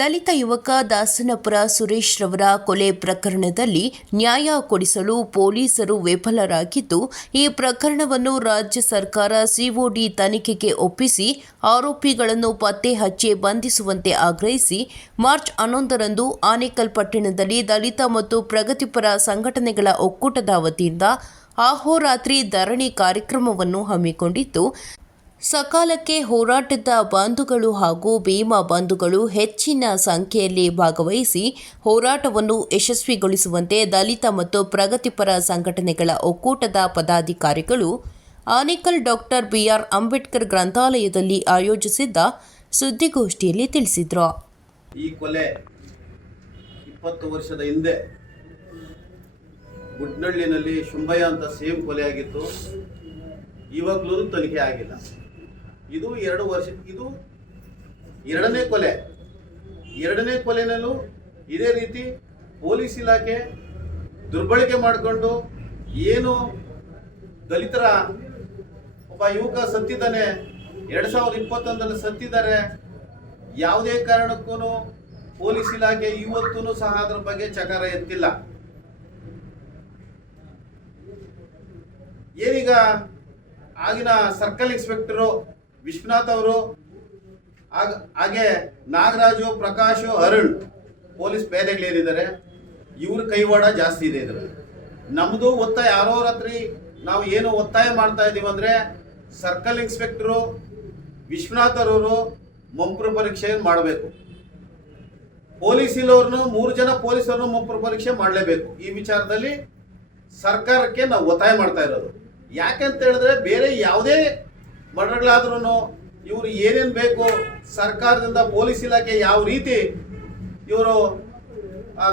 ದಲಿತ ಯುವಕ ದಾಸನಪುರ ಸುರೇಶ್ ರವರ ಕೊಲೆ ಪ್ರಕರಣದಲ್ಲಿ ನ್ಯಾಯ ಕೊಡಿಸಲು ಪೊಲೀಸರು ವಿಫಲರಾಗಿದ್ದು, ಈ ಪ್ರಕರಣವನ್ನು ರಾಜ್ಯ ಸರ್ಕಾರ ಸಿಒಡಿ ತನಿಖೆಗೆ ಒಪ್ಪಿಸಿ ಆರೋಪಿಗಳನ್ನು ಪತ್ತೆ ಹಚ್ಚಿ ಬಂಧಿಸುವಂತೆ ಆಗ್ರಹಿಸಿ ಮಾರ್ಚ್ 11ರಂದು ಆನೇಕಲ್ ಪಟ್ಟಣದಲ್ಲಿ ದಲಿತ ಮತ್ತು ಪ್ರಗತಿಪರ ಸಂಘಟನೆಗಳ ಒಕ್ಕೂಟದ ವತಿಯಿಂದ ಅಹೋರಾತ್ರಿ ಧರಣಿ ಕಾರ್ಯಕ್ರಮವನ್ನು ಹಮ್ಮಿಕೊಂಡಿದ್ದು, ಸಕಾಲಕ್ಕೆ ಹೋರಾಟದ ಬಂಧುಗಳು ಹಾಗೂ ಭೀಮಾ ಬಂಧುಗಳು ಹೆಚ್ಚಿನ ಸಂಖ್ಯೆಯಲ್ಲಿ ಭಾಗವಹಿಸಿ ಹೋರಾಟವನ್ನು ಯಶಸ್ವಿಗೊಳಿಸುವಂತೆ ದಲಿತ ಮತ್ತು ಪ್ರಗತಿಪರ ಸಂಘಟನೆಗಳ ಒಕ್ಕೂಟದ ಪದಾಧಿಕಾರಿಗಳು ಆನೇಕಲ್ ಡಾಕ್ಟರ್ ಬಿಆರ್ ಅಂಬೇಡ್ಕರ್ ಗ್ರಂಥಾಲಯದಲ್ಲಿ ಆಯೋಜಿಸಿದ್ದ ಸುದ್ದಿಗೋಷ್ಠಿಯಲ್ಲಿ ತಿಳಿಸಿದರು. ಈ ಕೊಲೆ 20 ವರ್ಷದ ಹಿಂದೆ ಗುಡ್ನಳ್ಳಿನಲ್ಲಿ ಶುಂಭಯ್ಯ ಅಂತ ಸೇಮ್ ಕೊಲೆ ಆಗಿತ್ತು. ಇವಾಗಲೂ ತನಿಖೆ ಆಗಿಲ್ಲ. ಇದು 2 ವರ್ಷ, ಇದು ಎರಡನೇ ಕೊಲೆನಲ್ಲೂ ಇದೇ ರೀತಿ ಪೊಲೀಸ್ ಇಲಾಖೆ ದುರ್ಬಳಕೆ ಮಾಡಿಕೊಂಡು ಏನು ದಲಿತರ ಒಬ್ಬ ಯುವಕ ಸತ್ತಿದ್ದಾನೆ, 2021ರಲ್ಲಿ ಸತ್ತಿದ್ದಾರೆ. ಯಾವುದೇ ಕಾರಣಕ್ಕೂ ಪೊಲೀಸ್ ಇಲಾಖೆ ಇವತ್ತೂ ಸಹ ಅದರ ಬಗ್ಗೆ ಚಕಾರ ಎತ್ತಿಲ್ಲ. ಏನೀಗ ಆಗಿನ ಸರ್ಕಲ್ ಇನ್ಸ್ಪೆಕ್ಟರು ವಿಶ್ವನಾಥ್ ಅವರು, ಹಾಗೆ ನಾಗರಾಜು, ಪ್ರಕಾಶು, ಅರುಣ್ ಪೊಲೀಸ್ ಪೇದೆಗಳೇನಿದ್ದಾರೆ ಇವ್ರ ಕೈವಾಡ ಜಾಸ್ತಿ ಇದೆ. ಇದರಲ್ಲಿ ನಮ್ಮದು ಒತ್ತಾಯ ಯಾರೋ ರಾತ್ರಿ ನಾವು ಏನು ಒತ್ತಾಯ ಮಾಡ್ತಾ ಇದ್ದೀವಿ ಅಂದರೆ, ಸರ್ಕಲ್ ಇನ್ಸ್ಪೆಕ್ಟರು ವಿಶ್ವನಾಥ್ ಅವರು ಮಂಪ್ರ ಪರೀಕ್ಷೆ ಮಾಡಬೇಕು. ಪೊಲೀಸ್ ಇಲ್ಲವ್ರನ್ನು 3 ಜನ ಪೊಲೀಸರನ್ನು ಮಂಪ್ರ ಪರೀಕ್ಷೆ ಮಾಡಲೇಬೇಕು. ಈ ವಿಚಾರದಲ್ಲಿ ಸರ್ಕಾರಕ್ಕೆ ನಾವು ಒತ್ತಾಯ ಮಾಡ್ತಾ ಇರೋದು. ಯಾಕೆಂತ ಹೇಳಿದ್ರೆ, ಬೇರೆ ಯಾವುದೇ ಮರ್ಡರ್ಗಳಾದ್ರೂ ಇವರು ಏನೇನು ಬೇಕು ಸರ್ಕಾರದಿಂದ ಪೊಲೀಸ್ ಇಲಾಖೆ ಯಾವ ರೀತಿ ಇವರು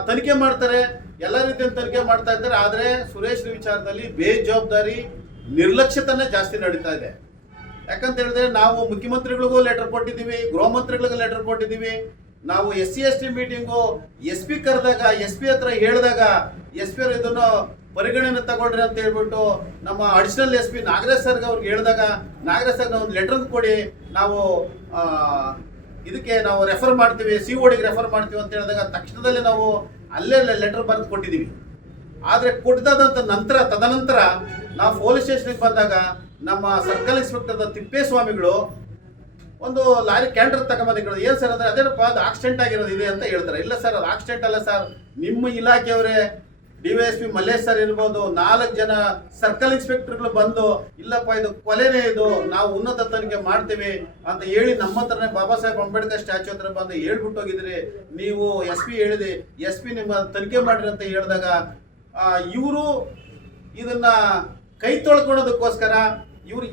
ತನಿಖೆ ಮಾಡ್ತಾರೆ, ಎಲ್ಲ ರೀತಿಯ ತನಿಖೆ ಮಾಡ್ತಾ ಇದ್ದಾರೆ. ಆದರೆ ಸುರೇಶ್ ವಿಚಾರದಲ್ಲಿ ಬೇಜವಾಬ್ದಾರಿ, ನಿರ್ಲಕ್ಷ್ಯತನೇ ಜಾಸ್ತಿ ನಡೀತಾ ಇದೆ. ಯಾಕಂತ ಹೇಳಿದ್ರೆ, ನಾವು ಮುಖ್ಯಮಂತ್ರಿಗಳಿಗೂ ಲೆಟರ್ ಕೊಟ್ಟಿದ್ದೀವಿ, ಗೃಹ ಮಂತ್ರಿಗಳಿಗೂ ಲೆಟರ್ ಕೊಟ್ಟಿದ್ದೀವಿ. ನಾವು SC/ST ಮೀಟಿಂಗು SP ಕರೆದಾಗ, SP ಹತ್ರ ಹೇಳಿದಾಗ SP ಅವರು ಇದನ್ನು ಪರಿಗಣನೆ ತಗೊಳ್ರಿ ಅಂತ ಹೇಳ್ಬಿಟ್ಟು ನಮ್ಮ ಅಡಿಷನಲ್ SP ನಾಗರಾಜ್ ಸರ್ಗೆ ಅವ್ರಿಗೆ ಹೇಳಿದಾಗ, ನಾಗರಾಜ್ ಸರ್ಗೆ ಒಂದು ಲೆಟರ್ ಕೊಡಿ, ನಾವು ಇದಕ್ಕೆ ನಾವು ರೆಫರ್ ಮಾಡ್ತೀವಿ, CODಗೆ ರೆಫರ್ ಮಾಡ್ತೀವಿ ಅಂತ ಹೇಳಿದಾಗ ತಕ್ಷಣದಲ್ಲೇ ನಾವು ಅಲ್ಲೇ ಲೆಟರ್ ಬರೆದು ಕೊಟ್ಟಿದ್ದೀವಿ. ಆದರೆ ತದನಂತರ ನಾವು ಪೊಲೀಸ್ ಸ್ಟೇಷನ್ಗೆ ಬಂದಾಗ ನಮ್ಮ ಸರ್ಕಲ್ ಇನ್ಸ್ಪೆಕ್ಟರ್ ತಿಪ್ಪೇಸ್ವಾಮಿಗಳು ಒಂದು ಲಾರಿ ಕ್ಯಾಂಟರ್ ತಗೊಂಬಂದಿರೋದು. ಏನು ಸರ್ ಅಂದರೆ, ಅದೇನಪ್ಪ ಅದು ಆಕ್ಸಿಡೆಂಟ್ ಆಗಿರೋದು ಇದೆ ಅಂತ ಹೇಳ್ತಾರೆ. ಇಲ್ಲ ಸರ್, ಅದು ಆಕ್ಸಿಡೆಂಟ್ ಅಲ್ಲ ಸರ್, ನಿಮ್ಮ ಇಲಾಖೆಯವರೇ DYSP ಮಲ್ಲೇಶ್ ಸರ್ ಇರ್ಬೋದು, 4 ಜನ ಸರ್ಕಲ್ ಇನ್ಸ್ಪೆಕ್ಟರ್ಗಳು ಬಂದು ಇಲ್ಲಪ್ಪ ಇದು ಕೊಲೆನೇ, ಇದು ನಾವು ಉನ್ನತ ತನಿಖೆ ಮಾಡ್ತೀವಿ ಅಂತ ಹೇಳಿ ನಮ್ಮ ಹತ್ರನೇ ಬಾಬಾ ಸಾಹೇಬ್ ಅಂಬೇಡ್ಕರ್ ಸ್ಟ್ಯಾಚ್ಯೂ ಹತ್ರ ಬಂದು ಹೇಳ್ಬಿಟ್ಟು ಹೋಗಿದ್ರಿ. ನೀವು SP ಹೇಳಿದ್ರಿ, SP ನಿಮ್ಮ ತನಿಖೆ ಮಾಡಿರಿ ಅಂತ ಹೇಳಿದಾಗ ಇವರು ಇದನ್ನ ಕೈ ತೊಳ್ಕೊಳ್ಳೋದಕ್ಕೋಸ್ಕರ ಇವ್ರು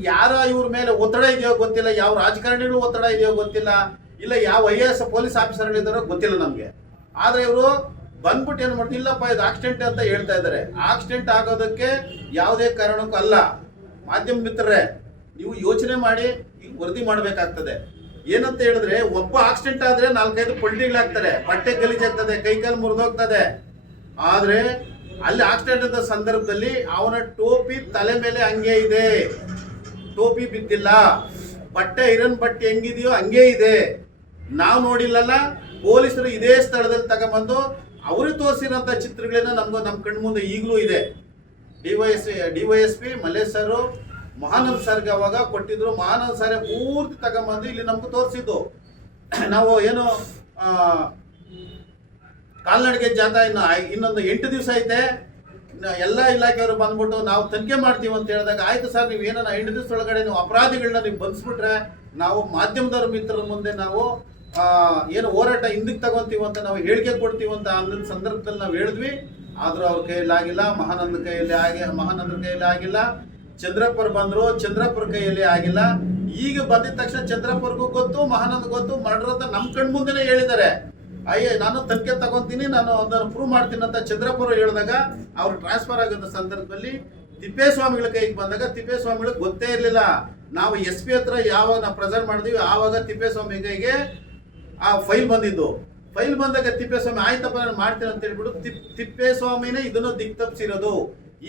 ಇವ್ರ ಮೇಲೆ ಒತ್ತಡ ಇದೆಯೋ ಗೊತ್ತಿಲ್ಲ, ಯಾವ ರಾಜಕಾರಣಿಗಳು ಒತ್ತಡ ಇದೆಯೋ ಗೊತ್ತಿಲ್ಲ, ಇಲ್ಲ ಯಾವ IAS ಪೊಲೀಸ್ ಆಫೀಸರ್ಗಳಿದ್ದಾರೋ ಗೊತ್ತಿಲ್ಲ ನಮಗೆ. ಆದರೆ ಇವರು ಬಂದ್ಬಿಟ್ಟು ಏನು ಮಾಡ್ತಾರೆ, ಇಲ್ಲಪ್ಪ ಇದು ಆಕ್ಸಿಡೆಂಟ್ ಅಂತ ಹೇಳ್ತಾ ಇದ್ದಾರೆ. ಆಕ್ಸಿಡೆಂಟ್ ಆಗೋದಕ್ಕೆ ಯಾವುದೇ ಕಾರಣಕ್ಕೂ ಅಲ್ಲ. ಮಾಧ್ಯಮ ಮಿತ್ರರೇ, ನೀವು ಯೋಚನೆ ಮಾಡಿ ವರದಿ ಮಾಡಬೇಕಾಗ್ತದೆ. ಏನಂತ ಹೇಳಿದ್ರೆ, ಒಬ್ಬ ಆಕ್ಸಿಡೆಂಟ್ ಆದರೆ 4-5 ಪೊಲ್ಟಿಗಳಾಗ್ತಾರೆ, ಬಟ್ಟೆ ಗಲೀಜಾಗ್ತದೆ, ಕೈಕಾಲು ಮುರಿದೋಗ್ತದೆ. ಆದರೆ ಅಲ್ಲಿ ಆಕ್ಸಿಡೆಂಟ್ ಆದ ಸಂದರ್ಭದಲ್ಲಿ ಅವನ ಟೋಪಿ ತಲೆ ಮೇಲೆ ಹಂಗೆ ಇದೆ, ಟೋಪಿ ಬಿದ್ದಿಲ್ಲ, ಬಟ್ಟೆ ಐರನ್ ಬಟ್ಟೆ ಹೆಂಗಿದೆಯೋ ಹಂಗೆ ಇದೆ. ನಾವು ನೋಡಿಲ್ಲಲ್ಲ, ಪೊಲೀಸರು ಇದೇ ಸ್ಥಳದಲ್ಲಿ ತಗೊಂಬಂದು ಅವ್ರಿಗೆ ತೋರಿಸಿರೋಂಥ ಚಿತ್ರಗಳನ್ನ ನಮ್ಮ ಕಣ್ಣು ಮುಂದೆ ಈಗಲೂ ಇದೆ. DYSP ಮಲ್ಲೇಶ್ ಸರ್ ಮಹಾನಂದ್ ಸರ್ಗೆ ಅವಾಗ ಕೊಟ್ಟಿದ್ರು. ಮಹಾನಂದ್ ಸರ್ ಪೂರ್ತಿ ತಗೊಂಬಂದು ಇಲ್ಲಿ ನಮ್ಗೆ ತೋರಿಸಿದ್ದು. ನಾವು ಏನು ಕಾಲ್ನಡಿಗೆ ಜಾಥಾ ಇನ್ನೊಂದು 8 ದಿವಸ ಐತೆ, ಎಲ್ಲ ಇಲಾಖೆಯವರು ಬಂದ್ಬಿಟ್ಟು ನಾವು ತನಿಖೆ ಮಾಡ್ತೀವಿ ಅಂತ ಹೇಳಿದಾಗ, ಆಯ್ತು ಸರ್, ನೀವು ಏನೋ 8 ದಿವಸದೊಳಗಡೆ ನೀವು ಅಪರಾಧಿಗಳನ್ನ ನೀವು ಬಂಧಿಸ್ಬಿಟ್ರೆ ನಾವು ಮಾಧ್ಯಮದವ್ರ ಮಿತ್ರರ ಮುಂದೆ ನಾವು ಏನು ಹೋರಾಟ ಹಿಂದಕ್ಕೆ ತಗೊಂತೀವಿ ಅಂತ ನಾವು ಹೇಳಿಕೆ ಕೊಡ್ತೀವಿ ಅಂತ ಅಂದ ಸಂದರ್ಭದಲ್ಲಿ ನಾವು ಹೇಳಿದ್ವಿ. ಆದರೂ ಅವ್ರ ಕೈಯಲ್ಲಿ ಆಗಿಲ್ಲ, ಮಹಾನಂದ್ರ ಕೈಯಲ್ಲಿ ಆಗಿಲ್ಲ. ಚಂದ್ರಪ್ಪರ್ ಬಂದರು, ಚಂದ್ರಪ್ಪರ ಕೈಯಲ್ಲಿ ಆಗಿಲ್ಲ. ಈಗ ಬಂದಿದ ತಕ್ಷಣ ಚಂದ್ರಪ್ಪರ್ಗೂ ಗೊತ್ತು, ಮಹಾನಂದ್ ಗೊತ್ತು, ಮರ್ಡರ್ ಅಂತ ನಮ್ಮ ಕಣ್ಣು ಮುಂದೆನೇ ಹೇಳಿದ್ದಾರೆ. ನಾನು ತನಿಖೆ ತಗೊಂತೀನಿ, ನಾನು ಅದನ್ನು ಪ್ರೂವ್ ಮಾಡ್ತೀನಿ ಅಂತ ಚಂದ್ರಪ್ಪರು ಹೇಳಿದಾಗ ಅವ್ರು ಟ್ರಾನ್ಸ್ಫರ್ ಆಗಿದ್ದ ಸಂದರ್ಭದಲ್ಲಿ ತಿಪ್ಪೇಸ್ವಾಮಿಗಳ ಕೈಗೆ ಬಂದಾಗ ತಿಪ್ಪೇಸ್ವಾಮಿಗಳಿಗೆ ಗೊತ್ತೇ ಇರಲಿಲ್ಲ. ನಾವು SP ಹತ್ರ ಯಾವಾಗ ನಾವು ಪ್ರೆಸೆಂಟ್ ಮಾಡಿದ್ವಿ ಆವಾಗ ತಿಪ್ಪೇಸ್ವಾಮಿ ಕೈಗೆ ಆ ಫೈಲ್ ಬಂದಿದ್ದು. ಫೈಲ್ ಬಂದಾಗ ತಿಪ್ಪೇಸ್ವಾಮಿ ಆಯ್ತಪ್ಪ ನಾನು ಮಾಡ್ತೀನಿ ಅಂತ ಹೇಳ್ಬಿಟ್ಟು ತಿಪ್ಪೇಸ್ವಾಮಿನೇ ಇದನ್ನು ದಿಕ್ ತಪ್ಪಿಸಿರೋದು.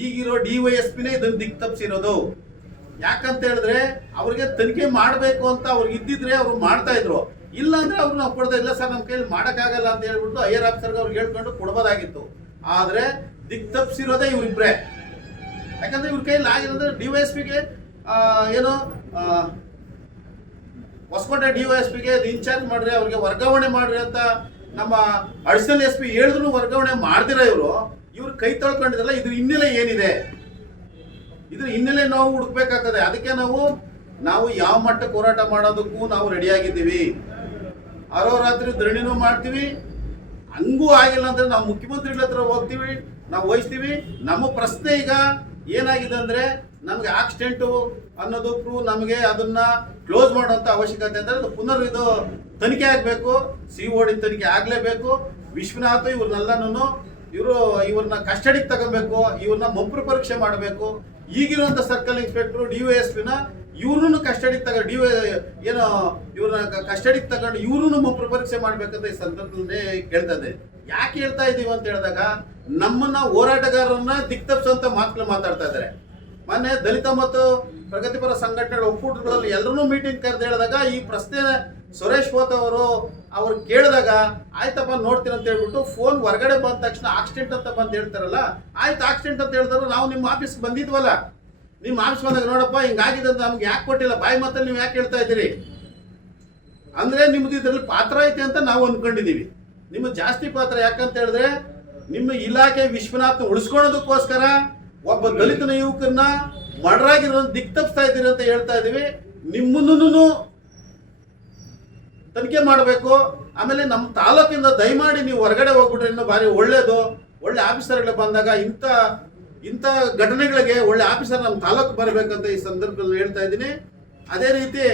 ಈಗಿರೋ DYSPನೇ ಇದನ್ನು ದಿಕ್ ತಪ್ಪಿಸಿರೋದು. ಯಾಕಂತ ಹೇಳಿದ್ರೆ ಅವ್ರಿಗೆ ತನಿಖೆ ಮಾಡಬೇಕು ಅಂತ ಅವ್ರಿಗೆ ಇದ್ದಿದ್ರೆ ಅವ್ರು ಮಾಡ್ತಾ ಇದ್ರು. ಇಲ್ಲ ಅಂದ್ರೆ ಅವ್ರು ನಾವು ಕೊಡೋದೇ ಇಲ್ಲ ಸರ್, ನಮ್ಮ ಕೈಯಲ್ಲಿ ಮಾಡೋಕ್ಕಾಗಲ್ಲ ಅಂತ ಹೇಳ್ಬಿಟ್ಟು ಹೈಯರ್ ಆಫೀಸರ್ಗೆ ಅವ್ರಿಗೆ ಹೇಳ್ಕೊಂಡು ಕೊಡ್ಬೋದಾಗಿತ್ತು. ಆದರೆ ದಿಕ್ ತಪ್ಪಿಸಿರೋದೇ ಇವರಿಬ್ಬರೇ. ಯಾಕಂದ್ರೆ ಇವ್ರ ಕೈಯಲ್ಲಿ ಆಗಿರೋದ್ರೆ DYSPಗೆ ಏನು ಹೊಸಕೋಟೆ DYSPಗೆ ಇನ್ಚಾರ್ಜ್ ಮಾಡ್ರಿ, ಅವ್ರಿಗೆ ವರ್ಗಾವಣೆ ಮಾಡ್ರಿ ಅಂತ ನಮ್ಮ ಅಡಿಷನಲ್ SP ಹೇಳಿದ್ರು ವರ್ಗಾವಣೆ ಮಾಡ್ದಿರ ಇವ್ರು ಕೈ ತೊಳ್ಕೊಂಡಿದ್ರಲ್ಲ. ಇದ್ರ ಹಿನ್ನೆಲೆ ಏನಿದೆ, ಇದ್ರ ಹಿನ್ನೆಲೆ ನಾವು ಹುಡುಕ್ಬೇಕಾಗ್ತದೆ. ಅದಕ್ಕೆ ನಾವು ಯಾವ ಮಟ್ಟಕ್ಕೆ ಹೋರಾಟ ಮಾಡೋದಕ್ಕೂ ನಾವು ರೆಡಿಯಾಗಿದ್ದೀವಿ. ರಾತ್ರಿ ಧರಣಿನೂ ಮಾಡ್ತೀವಿ. ಹಂಗೂ ಆಗಿಲ್ಲ ಅಂದ್ರೆ ನಾವು ಮುಖ್ಯಮಂತ್ರಿಗಳ ಹತ್ರ ಹೋಗ್ತೀವಿ, ನಾವು ವಹಿಸ್ತೀವಿ. ನಮ್ಮ ಪ್ರಶ್ನೆ ಈಗ ಏನಾಗಿದೆ ಅಂದ್ರೆ, ನಮ್ಗೆ ಆಕ್ಸಿಡೆಂಟು ಅನ್ನೋದು ಪ್ರೂವ್, ನಮಗೆ ಅದನ್ನ ಕ್ಲೋಸ್ ಮಾಡುವಂತ ಅವಶ್ಯಕತೆ ಅಂದ್ರೆ ಅದು ಇದು ತನಿಖೆ ಆಗಬೇಕು. COD ತನಿಖೆ ಆಗಲೇಬೇಕು. ವಿಶ್ವನಾಥ್ ಇವ್ರನ್ನ ಕಸ್ಟಡಿಗೆ ತಗೋಬೇಕು, ಇವ್ರನ್ನ ಮೊಬ್ಬರು ಪರೀಕ್ಷೆ ಮಾಡಬೇಕು. ಈಗಿರುವಂತ ಸರ್ಕಲ್ ಇನ್ಸ್ಪೆಕ್ಟರ್ DYSPನ ಇವ್ರನ್ನು ಕಸ್ಟಡಿಗೆ ಇವ್ರನ್ನ ಕಸ್ಟಡಿಗೆ ತಗೊಂಡು ಇವ್ರನ್ನು ಮೊಬ್ಬರು ಪರೀಕ್ಷೆ ಮಾಡ್ಬೇಕಂತ ಈ ಸಂದರ್ಭದಲ್ಲಿ ಕೇಳ್ತಾ ಇದೆ. ಯಾಕೆ ಹೇಳ್ತಾ ಇದೀವಿ ಅಂತ ಹೇಳಿದಾಗ, ನಮ್ಮನ್ನ ಹೋರಾಟಗಾರರನ್ನ ದಿಕ್ತಪ್ಸಂತ ಮಾತುಗಳು ಮಾತಾಡ್ತಾ ಇದ್ದಾರೆ. ಮೊನ್ನೆ ದಲಿತ ಮತ್ತು ಪ್ರಗತಿಪರ ಸಂಘಟನೆಗಳ ಒಕ್ಕೂಟಗಳಲ್ಲಿ ಎಲ್ಲರೂ ಮೀಟಿಂಗ್ ಕರೆದು ಹೇಳಿದಾಗ ಈ ಪ್ರಶ್ನೆ ಸುರೇಶ್ ಪೋತ್ ಅವ್ರು ಕೇಳಿದಾಗ, ಆಯ್ತಪ್ಪ ನೋಡ್ತೀನಿ ಅಂತ ಹೇಳ್ಬಿಟ್ಟು ಫೋನ್ ಹೊರಗಡೆ ಬಂದ ತಕ್ಷಣ ಆಕ್ಸಿಡೆಂಟ್ ಅಂತ ಬಂದು ಹೇಳ್ತಾರಲ್ಲ, ಆಯ್ತು ಆಕ್ಸಿಡೆಂಟ್ ಅಂತ ಹೇಳಿದ್ರು. ನಾವು ನಿಮ್ಮ ಆಫೀಸ್ ಬಂದಿದ್ವಲ್ಲ, ನಿಮ್ಮ ಆಫೀಸ್ ಬಂದಾಗ ನೋಡಪ್ಪ ಹಿಂಗಾಗಿದೆ ಅಂತ ನಮ್ಗೆ ಯಾಕೆ ಕೊಟ್ಟಿಲ್ಲ, ಬಾಯಿ ಮಾತಲ್ಲಿ ನೀವು ಯಾಕೆ ಹೇಳ್ತಾ ಇದ್ದೀರಿ ಅಂದ್ರೆ ನಿಮ್ದು ಇದ್ರಲ್ಲಿ ಪಾತ್ರ ಐತೆ ಅಂತ ನಾವು ಅನ್ಕೊಂಡಿದೀವಿ. ನಿಮ್ಮ ಜಾಸ್ತಿ ಪಾತ್ರ ಯಾಕಂತ ಹೇಳಿದ್ರೆ, ನಿಮ್ಮ ಇಲಾಖೆ ವಿಶ್ವನಾಥ್ ಉಳಿಸ್ಕೊಳ್ಳೋದಕ್ಕೋಸ್ಕರ ಒಬ್ಬ ದಲಿತನ ಯುವಕರನ್ನ ಮರ್ಡರ್ ದಿಕ್ ತಪ್ಪಿಸ್ತಾ ಇದ್ದೀರಿ ಅಂತ ಹೇಳ್ತಾ ಇದೀವಿ. ನಿಮ್ಮನ್ನು ತನಿಖೆ ಮಾಡಬೇಕು. ಆಮೇಲೆ ನಮ್ಮ ತಾಲೂಕಿಂದ ದಯಮಾಡಿ ನೀವು ಹೊರಗಡೆ ಹೋಗ್ಬಿಟ್ರೆ ಇನ್ನೂ ಭಾರಿ ಒಳ್ಳೇದು. ಒಳ್ಳೆ ಆಫೀಸರ್ಗಳು ಬಂದಾಗ ಇಂಥ ಘಟನೆಗಳಿಗೆ ಒಳ್ಳೆ ಆಫೀಸರ್ ನಮ್ಮ ತಾಲೂಕು ಬರಬೇಕಂತ ಈ ಸಂದರ್ಭದಲ್ಲಿ ಹೇಳ್ತಾ ಇದ್ದೀನಿ. ಅದೇ ರೀತಿ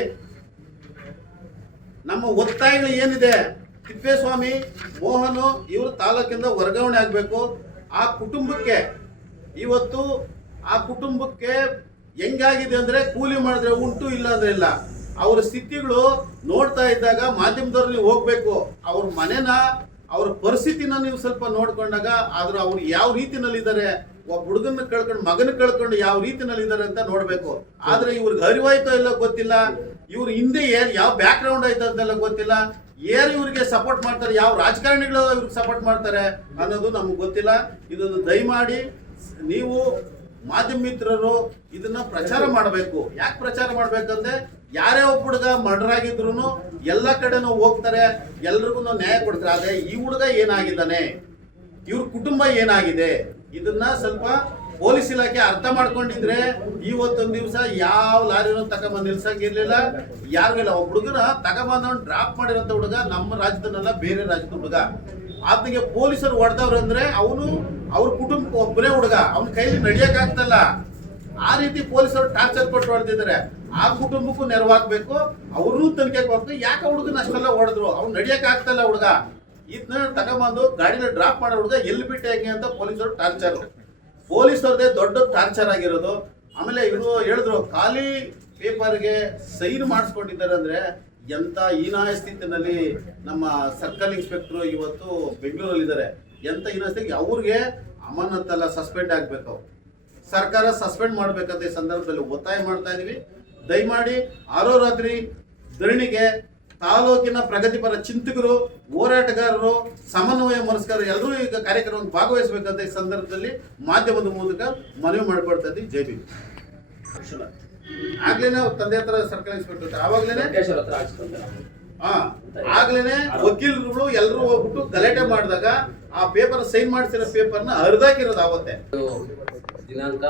ನಮ್ಮ ಒತ್ತಾಯಗಳು ಏನಿದೆ, ತಿಪ್ಪೇಸ್ವಾಮಿ, ಮೋಹನ್ ಇವರು ತಾಲೂಕಿಂದ ವರ್ಗಾವಣೆ ಆಗಬೇಕು. ಆ ಕುಟುಂಬಕ್ಕೆ ಇವತ್ತು ಹೆಂಗಾಗಿದೆ ಅಂದ್ರೆ, ಕೂಲಿ ಮಾಡಿದ್ರೆ ಉಂಟು, ಇಲ್ಲ ಅಂದ್ರೆ ಇಲ್ಲ. ಅವ್ರ ಸ್ಥಿತಿಗಳು ನೋಡ್ತಾ ಇದ್ದಾಗ ಮಾಧ್ಯಮದವ್ರಲ್ಲಿ ಹೋಗ್ಬೇಕು. ಅವ್ರ ಮನೆನ, ಅವ್ರ ಪರಿಸ್ಥಿತಿನ ನೀವು ಸ್ವಲ್ಪ ನೋಡ್ಕೊಂಡಾಗ ಆದ್ರೂ ಅವ್ರು ಯಾವ ರೀತಿನಲ್ಲಿ ಇದ್ದಾರೆ, ಒಬ್ಬ ಹುಡುಗನ ಕಳ್ಕೊಂಡು ಮಗನ ಕಳ್ಕೊಂಡು ಯಾವ ರೀತಿನಲ್ಲಿ ಇದ್ದಾರೆ ಅಂತ ನೋಡ್ಬೇಕು. ಆದ್ರೆ ಇವ್ರಿಗೆ ಅರಿವಾಯ್ತೋ ಇಲ್ಲ ಗೊತ್ತಿಲ್ಲ, ಇವ್ರ ಹಿಂದೆ ಯಾವ ಬ್ಯಾಕ್ ಗ್ರೌಂಡ್ ಆಯ್ತು ಅಂತೆಲ್ಲ ಗೊತ್ತಿಲ್ಲ. ಇವ್ರಿಗೆ ಸಪೋರ್ಟ್ ಮಾಡ್ತಾರೆ, ಯಾವ ರಾಜಕಾರಣಿಗಳು ಇವ್ರಿಗೆ ಸಪೋರ್ಟ್ ಮಾಡ್ತಾರೆ ಅನ್ನೋದು ನಮ್ಗೆ ಗೊತ್ತಿಲ್ಲ. ಇದನ್ನು ದಯಮಾಡಿ ನೀವು ಮಾಧ್ಯಮ ಮಿತ್ರರು ಇದನ್ನ ಪ್ರಚಾರ ಮಾಡಬೇಕು. ಯಾಕೆ ಪ್ರಚಾರ ಮಾಡ್ಬೇಕಂದ್ರೆ, ಯಾರೇ ಒಬ್ಬ ಹುಡುಗ ಮರ್ಡರ್ ಆಗಿದ್ರು ಎಲ್ಲ ಕಡೆನೂ ಹೋಗ್ತಾರೆ, ಎಲ್ರಿಗೂ ನ್ಯಾಯ ಕೊಡ್ತಾರೆ. ಆದ್ರೆ ಈ ಹುಡುಗ ಏನಾಗಿದ್ದಾನೆ, ಇವ್ರ ಕುಟುಂಬ ಏನಾಗಿದೆ, ಇದನ್ನ ಸ್ವಲ್ಪ ಪೊಲೀಸ್ ಇಲಾಖೆ ಅರ್ಥ ಮಾಡ್ಕೊಂಡಿದ್ರೆ ಇವತ್ತೊಂದು ದಿವಸ ಯಾವ ಲಾರಿನೂ ತಗೊಂಬಂದು ನಿಲ್ಸಂಗಿರ್ಲಿಲ್ಲ, ಯಾರಿಗಿಲ್ಲ. ಒಬ್ಬ ಹುಡುಗನ ತಗೊಂಬಂದವನ್ ಡ್ರಾಪ್ ಮಾಡಿರೋಂಥ ಹುಡುಗ ನಮ್ಮ ರಾಜ್ಯದಲ್ಲ, ಬೇರೆ ರಾಜ್ಯದ ಹುಡುಗ. ಆತನಿಗೆ ಪೊಲೀಸರು ಹೊಡೆದವ್ರು ಅಂದ್ರೆ ಅವ್ರ ಕುಟುಂಬಕ್ಕೆ ಒಬ್ಬರೇ ಹುಡುಗ, ಅವನ ಕೈಲಿ ನಡಿಯಕ್ ಆಗ್ತಲ್ಲ. ಆ ರೀತಿ ಪೊಲೀಸರು ಟಾರ್ಚರ್ ಕೊಟ್ಟು ಹೊಡೆದಿದ್ದಾರೆ. ಆ ಕುಟುಂಬಕ್ಕೂ ನೆರವಾಗ್ಬೇಕು, ಅವ್ರನ್ನೂ ತನಿಖೆ ಹೋಗ್ಬೇಕು. ಯಾಕೆ ಹುಡುಗನ ಅಷ್ಟೆಲ್ಲ ಹೊಡೆದ್ರು, ಅವ್ನು ನಡಿಯಕ್ ಆಗ್ತಲ್ಲ ಹುಡುಗ. ಇದನ್ನ ತಗೊಂಬಂದು ಗಾಡಿನ ಡ್ರಾಪ್ ಮಾಡೋ ಹುಡುಗ ಎಲ್ಲಿ ಬಿಟ್ಟೆ ಹೆಂಗೆ ಅಂತ ಪೊಲೀಸರು ಟಾರ್ಚರ್, ಪೊಲೀಸರದೇ ದೊಡ್ಡ ಟಾರ್ಚರ್ ಆಗಿರೋದು. ಆಮೇಲೆ ಇವರು ಹೇಳಿದ್ರು, ಖಾಲಿ ಪೇಪರ್ಗೆ ಸೈನ್ ಮಾಡಿಸ್ಕೊಂಡಿದ್ದಾರೆ ಅಂದ್ರೆ ಎಂತ ಹೀನಾಯ ಸ್ಥಿತಿನಲ್ಲಿ ನಮ್ಮ ಸರ್ಕಲ್ ಇನ್ಸ್ಪೆಕ್ಟರ್ ಇವತ್ತು ಬೆಂಗಳೂರಲ್ಲಿ ಇದ್ದಾರೆ. ಎಂತ ಹೀನಾಯ ಸ್ಥಿತಿ, ಅವ್ರಿಗೆ ಅಮಾನತ್ತಲ್ಲ, ಸಸ್ಪೆಂಡ್ ಆಗ್ಬೇಕು. ಸರ್ಕಾರ ಸಸ್ಪೆಂಡ್ ಮಾಡ್ಬೇಕಂತ ಈ ಸಂದರ್ಭದಲ್ಲಿ ಒತ್ತಾಯ ಮಾಡ್ತಾ ಇದೀವಿ. ದಯಮಾಡಿ ರಾತ್ರಿ ಧರಣಿಗೆ ತಾಲೂಕಿನ ಪ್ರಗತಿಪರ ಚಿಂತಕರು, ಹೋರಾಟಗಾರರು, ಸಮನ್ವಯ ಮನಸ್ಕರು ಎಲ್ಲರೂ ಈಗ ಕಾರ್ಯಕ್ರಮವನ್ನು ಭಾಗವಹಿಸಬೇಕಂತ ಈ ಸಂದರ್ಭದಲ್ಲಿ ಮಾಧ್ಯಮದ ಮೂಲಕ ಮನವಿ ಮಾಡ್ಕೊಡ್ತಾ ಇದ್ದೀವಿ. ಜೈ ಭೀಮ್. ಆಗ್ಲೇನೆ ತಂದೆ ಹತ್ರ ಸರ್ಕಲ್ ಇನ್ಸ್ಪೆಕ್ಟರ್ ಆವಾಗ್ಲೇನೆ ಆಗ್ಲೇನೆ ವಕೀಲರುಗಳು ಎಲ್ಲರೂ ಹೋಗ್ಬಿಟ್ಟು ಗಲಾಟೆ ಮಾಡಿದಾಗ ಆ ಪೇಪರ್ ಸೈನ್ ಮಾಡಿಸಿರೋ ಪೇಪರ್ನ ಹರಿದಾಕಿರೋದು ಆವತ್ತೆ. ದಿನಾಂಕ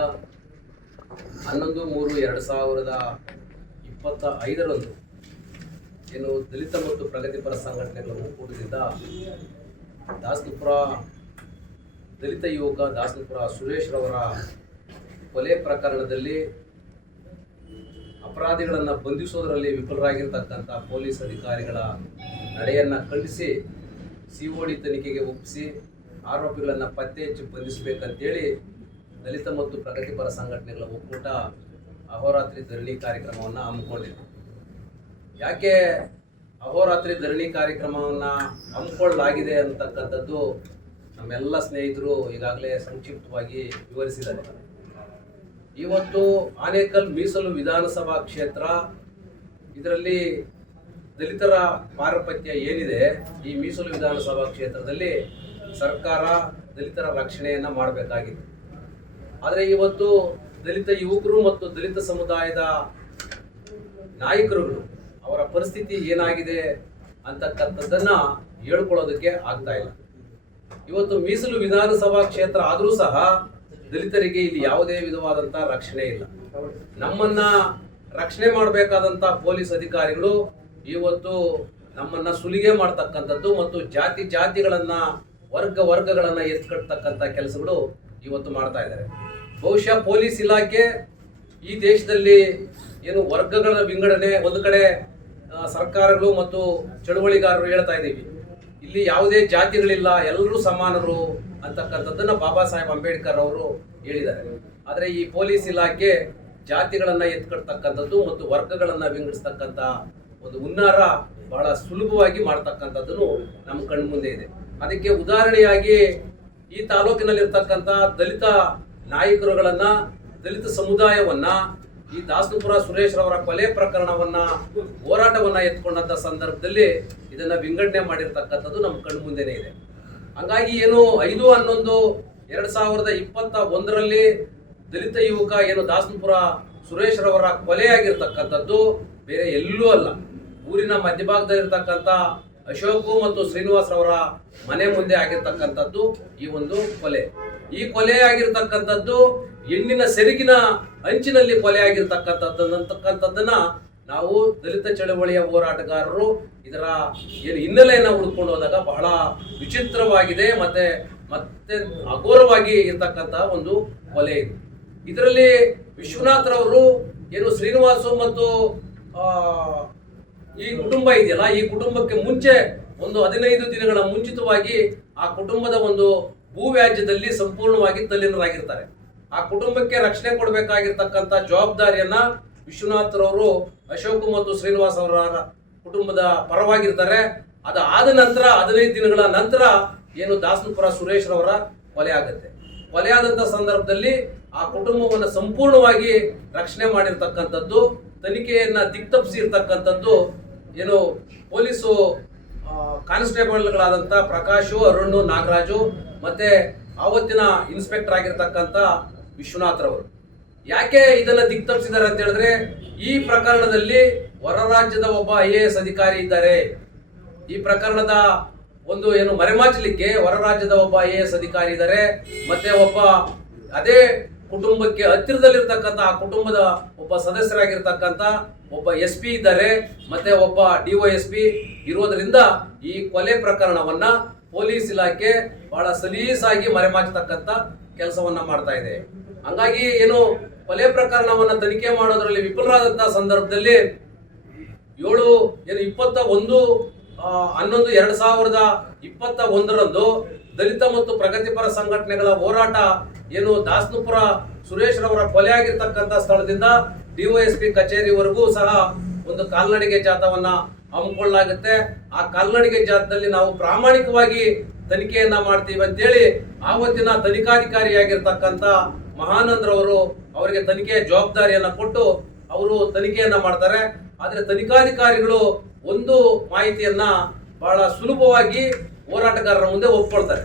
11/3/2025 ಏನು ದಲಿತ ಮತ್ತು ಪ್ರಗತಿಪರ ಸಂಘಟನೆಗಳ ಒಕ್ಕೂಟದಿಂದ ದಲಿತ ಯುವಕ ದಾಸನಪುರ ಸುರೇಶ್ ರವರ ಕೊಲೆ ಪ್ರಕರಣದಲ್ಲಿ ಅಪರಾಧಿಗಳನ್ನು ಬಂಧಿಸೋದರಲ್ಲಿ ವಿಫಲರಾಗಿರ್ತಕ್ಕಂಥ ಪೊಲೀಸ್ ಅಧಿಕಾರಿಗಳ ನಡೆಯನ್ನು ಖಂಡಿಸಿ COD ತನಿಖೆಗೆ ಒಪ್ಪಿಸಿ ಆರೋಪಿಗಳನ್ನು ಪತ್ತೆ ಹಚ್ಚಿ ಬಂಧಿಸಬೇಕಂತೇಳಿ ದಲಿತ ಮತ್ತು ಪ್ರಗತಿಪರ ಸಂಘಟನೆಗಳ ಒಕ್ಕೂಟ ಅಹೋರಾತ್ರಿ ಧರಣಿ ಕಾರ್ಯಕ್ರಮವನ್ನು ಹಮ್ಮಿಕೊಂಡಿದೆ. ಯಾಕೆ ಅಹೋರಾತ್ರಿ ಧರಣಿ ಕಾರ್ಯಕ್ರಮವನ್ನು ಹಮ್ಮಿಕೊಳ್ಳಲಾಗಿದೆ ಅಂತಕ್ಕಂಥದ್ದು ನಮ್ಮೆಲ್ಲ ಸ್ನೇಹಿತರು ಈಗಾಗಲೇ ಸಂಕ್ಷಿಪ್ತವಾಗಿ ವಿವರಿಸಿದ್ದಾರೆ. ಇವತ್ತು ಆನೇಕಲ್ ಮೀಸಲು ವಿಧಾನಸಭಾ ಕ್ಷೇತ್ರ, ಇದರಲ್ಲಿ ದಲಿತರ ಪಾರಪತ್ಯ ಏನಿದೆ, ಈ ಮೀಸಲು ವಿಧಾನಸಭಾ ಕ್ಷೇತ್ರದಲ್ಲಿ ಸರ್ಕಾರ ದಲಿತರ ರಕ್ಷಣೆಯನ್ನ ಮಾಡಬೇಕಾಗಿತ್ತು. ಆದರೆ ಇವತ್ತು ದಲಿತ ಯುವಕರು ಮತ್ತು ದಲಿತ ಸಮುದಾಯದ ನಾಯಕರುಗಳು ಅವರ ಪರಿಸ್ಥಿತಿ ಏನಾಗಿದೆ ಅಂತಕ್ಕಂಥದ್ದನ್ನ ಹೇಳ್ಕೊಳ್ಳೋದಕ್ಕೆ ಆಗ್ತಾ ಇಲ್ಲ. ಇವತ್ತು ಮೀಸಲು ವಿಧಾನಸಭಾ ಕ್ಷೇತ್ರ ಆದರೂ ಸಹ ದಲಿತರಿಗೆ ಇಲ್ಲಿ ಯಾವುದೇ ವಿಧವಾದಂತಹ ರಕ್ಷಣೆ ಇಲ್ಲ. ನಮ್ಮನ್ನ ರಕ್ಷಣೆ ಮಾಡಬೇಕಾದಂತ ಪೊಲೀಸ್ ಅಧಿಕಾರಿಗಳು ಇವತ್ತು ನಮ್ಮನ್ನ ಸುಲಿಗೆ ಮಾಡ್ತಕ್ಕಂಥದ್ದು ಮತ್ತು ಜಾತಿಗಳನ್ನ ವರ್ಗಗಳನ್ನ ಎತ್ಕಟ್ಟತಕ್ಕಂಥ ಕೆಲಸಗಳು ಇವತ್ತು ಮಾಡ್ತಾ ಇದ್ದಾರೆ. ಬಹುಶಃ ಪೊಲೀಸ್ ಇಲಾಖೆ ಈ ದೇಶದಲ್ಲಿ ಏನು ವರ್ಗಗಳ ವಿಂಗಡಣೆ, ಒಂದು ಕಡೆ ಸರ್ಕಾರಗಳು ಮತ್ತು ಚಳುವಳಿಗಾರರು ಹೇಳ್ತಾ ಇದ್ದೀವಿ, ಇಲ್ಲಿ ಯಾವುದೇ ಜಾತಿಗಳಿಲ್ಲ, ಎಲ್ಲರೂ ಸಮಾನರು ಅಂತಕ್ಕಂಥದ್ದನ್ನ ಬಾಬಾ ಸಾಹೇಬ್ ಅಂಬೇಡ್ಕರ್ ಅವರು ಹೇಳಿದ್ದಾರೆ. ಆದರೆ ಈ ಪೊಲೀಸ್ ಇಲಾಖೆ ಜಾತಿಗಳನ್ನ ಎತ್ಕಟ್ಟತಕ್ಕಂಥದ್ದು ಮತ್ತು ವರ್ಗಗಳನ್ನ ವಿಂಗಡಿಸ್ತಕ್ಕಂಥ ಒಂದು ಹುನ್ನಾರ ಬಹಳ ಸುಲಭವಾಗಿ ಮಾಡ್ತಕ್ಕಂಥದ್ದನ್ನು ನಮ್ಮ ಕಣ್ಣು ಮುಂದೆ ಇದೆ. ಅದಕ್ಕೆ ಉದಾಹರಣೆಯಾಗಿ ಈ ತಾಲೂಕಿನಲ್ಲಿರ್ತಕ್ಕಂಥ ದಲಿತ ನಾಯಕರುಗಳನ್ನ, ದಲಿತ ಸಮುದಾಯವನ್ನ, ಈ ದಾಸನಪುರ ಸುರೇಶ್ ರವರ ಕೊಲೆ ಪ್ರಕರಣವನ್ನ, ಹೋರಾಟವನ್ನ ಎತ್ಕೊಂಡಂತ ಸಂದರ್ಭದಲ್ಲಿ ಇದನ್ನ ವಿಂಗಡಣೆ ಮಾಡಿರ್ತಕ್ಕಂಥದ್ದು ನಮ್ಮ ಕಣ್ಣು ಮುಂದೆನೇ ಇದೆ. ಹಂಗಾಗಿ ಏನು 5/11/2021 ದಲಿತ ಯುವಕ ಏನು ದಾಸನಪುರ ಸುರೇಶ್ ರವರ ಕೊಲೆಯಾಗಿರ್ತಕ್ಕಂಥದ್ದು ಬೇರೆ ಎಲ್ಲೂ ಅಲ್ಲ, ಊರಿನ ಮಧ್ಯಭಾಗದಲ್ಲಿರ್ತಕ್ಕಂಥ ಅಶೋಕ್ ಮತ್ತು ಶ್ರೀನಿವಾಸ್ ರವರ ಮನೆ ಮುಂದೆ ಆಗಿರ್ತಕ್ಕಂಥದ್ದು ಈ ಒಂದು ಕೊಲೆ. ಈ ಕೊಲೆ ಆಗಿರ್ತಕ್ಕಂಥದ್ದು ಹೆಣ್ಣಿನ ಸೆರಗಿನ ಅಂಚಿನಲ್ಲಿ ಕೊಲೆ ಆಗಿರ್ತಕ್ಕಂಥದ್ದನ್ನ ನಾವು ದಲಿತ ಚಳವಳಿಯ ಹೋರಾಟಗಾರರು ಇದರ ಏನು ಹಿನ್ನೆಲೆಯನ್ನ ಹುಡ್ಕೊಂಡು ಹೋದಾಗ ಬಹಳ ವಿಚಿತ್ರವಾಗಿದೆ, ಮತ್ತೆ ಅಘೋರವಾಗಿ ಇರ್ತಕ್ಕಂಥ ಒಂದು ಕೊಲೆ ಇದು. ಇದರಲ್ಲಿ ವಿಶ್ವನಾಥ್ ರವರು ಏನು ಶ್ರೀನಿವಾಸು ಮತ್ತು ಈ ಕುಟುಂಬ ಇದೆಯಲ್ಲ, ಈ ಕುಟುಂಬಕ್ಕೆ ಮುಂಚೆ ಒಂದು 15 ದಿನಗಳ ಮುಂಚಿತವಾಗಿ ಆ ಕುಟುಂಬದ ಒಂದು ಭೂವ್ಯಾಜ್ಯದಲ್ಲಿ ಸಂಪೂರ್ಣವಾಗಿ ತಲ್ಲೀನರಾಗಿರ್ತಾರೆ. ಆ ಕುಟುಂಬಕ್ಕೆ ರಕ್ಷಣೆ ಕೊಡಬೇಕಾಗಿರ್ತಕ್ಕಂಥ ಜವಾಬ್ದಾರಿಯನ್ನ ವಿಶ್ವನಾಥ್ ರವರು ಅಶೋಕ್ ಮತ್ತು ಶ್ರೀನಿವಾಸ್ ಅವರ ಕುಟುಂಬದ ಪರವಾಗಿರ್ತಾರೆ. ಅದಾದ ನಂತರ 15 ದಿನಗಳ ನಂತರ ಏನು ದಾಸನಪುರ ಸುರೇಶ್ ರವರ ಕೊಲೆ ಆಗುತ್ತೆ. ಕೊಲೆ ಆದಂತ ಸಂದರ್ಭದಲ್ಲಿ ಆ ಕುಟುಂಬವನ್ನು ಸಂಪೂರ್ಣವಾಗಿ ರಕ್ಷಣೆ ಮಾಡಿರ್ತಕ್ಕಂಥದ್ದು, ತನಿಖೆಯನ್ನ ದಿಕ್ತಪ್ಪಿಸಿ ಇರ್ತಕ್ಕಂಥದ್ದು ಏನು ಪೊಲೀಸು ಕಾನ್ಸ್ಟೇಬಲ್ಗಳಾದಂಥ ಪ್ರಕಾಶು, ಅರುಣ್, ನಾಗರಾಜು ಮತ್ತೆ ಆವತ್ತಿನ ಇನ್ಸ್ಪೆಕ್ಟರ್ ಆಗಿರ್ತಕ್ಕಂಥ ವಿಶ್ವನಾಥ್ ರವರು. ಯಾಕೆ ಇದನ್ನ ದಿಕ್ತಪ್ಪಿಸಿದ್ದಾರೆ ಅಂತ ಹೇಳಿದ್ರೆ, ಈ ಪ್ರಕರಣದಲ್ಲಿ ಹೊರ ರಾಜ್ಯದ ಒಬ್ಬ IAS ಅಧಿಕಾರಿ ಇದ್ದಾರೆ. ಈ ಪ್ರಕರಣದ ಒಂದು ಏನು ಮರೆಮಾಚಲಿಕ್ಕೆ ಹೊರ ರಾಜ್ಯದ ಒಬ್ಬ IAS ಅಧಿಕಾರಿ ಇದ್ದಾರೆ, ಮತ್ತೆ ಒಬ್ಬ ಅದೇ ಕುಟುಂಬಕ್ಕೆ ಹತ್ತಿರದಲ್ಲಿರ್ತಕ್ಕಂಥ ಆ ಕುಟುಂಬದ ಒಬ್ಬ ಸದಸ್ಯರಾಗಿರ್ತಕ್ಕಂಥ ಒಬ್ಬ SP ಇದ್ದಾರೆ, ಮತ್ತೆ ಒಬ್ಬ DYSP ಇರೋದ್ರಿಂದ ಈ ಕೊಲೆ ಪ್ರಕರಣವನ್ನ ಪೊಲೀಸ್ ಇಲಾಖೆ ಬಹಳ ಸಲೀಸಾಗಿ ಮರೆಮಾಚತಕ್ಕಂಥ ಕೆಲಸವನ್ನ ಮಾಡ್ತಾ ಇದೆ. ಹಂಗಾಗಿ ಏನು ಕೊಲೆ ಪ್ರಕರಣವನ್ನ ತನಿಖೆ ಮಾಡೋದ್ರಲ್ಲಿ ವಿಫಲರಾದಂತಹ ಸಂದರ್ಭದಲ್ಲಿ 21/11/2021 ದಲಿತ ಮತ್ತು ಪ್ರಗತಿಪರ ಸಂಘಟನೆಗಳ ಹೋರಾಟ ಏನು ದಾಸನಪುರ ಸುರೇಶ್ ರವರ ಕೊಲೆ ಆಗಿರ್ತಕ್ಕಂಥ ಸ್ಥಳದಿಂದ DYSP ಕಚೇರಿವರೆಗೂ ಸಹ ಒಂದು ಕಾಲ್ನಡಿಗೆ ಜಾಥವನ್ನ ಹಮ್ಮಿಕೊಳ್ಳಲಾಗುತ್ತೆ. ಆ ಕಾಲ್ನಡಿಗೆ ಜಾಥದಲ್ಲಿ ನಾವು ಪ್ರಾಮಾಣಿಕವಾಗಿ ತನಿಖೆಯನ್ನ ಮಾಡ್ತೀವಿ ಅಂತೇಳಿ ಆವತ್ತಿನ ತನಿಖಾಧಿಕಾರಿಯಾಗಿರ್ತಕ್ಕಂಥ ಮಹಾನಂದ್ರವರು ಅವರಿಗೆ ತನಿಖೆಯ ಜವಾಬ್ದಾರಿಯನ್ನ ಕೊಟ್ಟು ಅವರು ತನಿಖೆಯನ್ನ ಮಾಡ್ತಾರೆ. ಆದ್ರೆ ತನಿಖಾಧಿಕಾರಿಗಳು ಒಂದು ಮಾಹಿತಿಯನ್ನ ಬಹಳ ಸುಲಭವಾಗಿ ಹೋರಾಟಗಾರರ ಮುಂದೆ ಒಪ್ಕೊಳ್ತಾರೆ.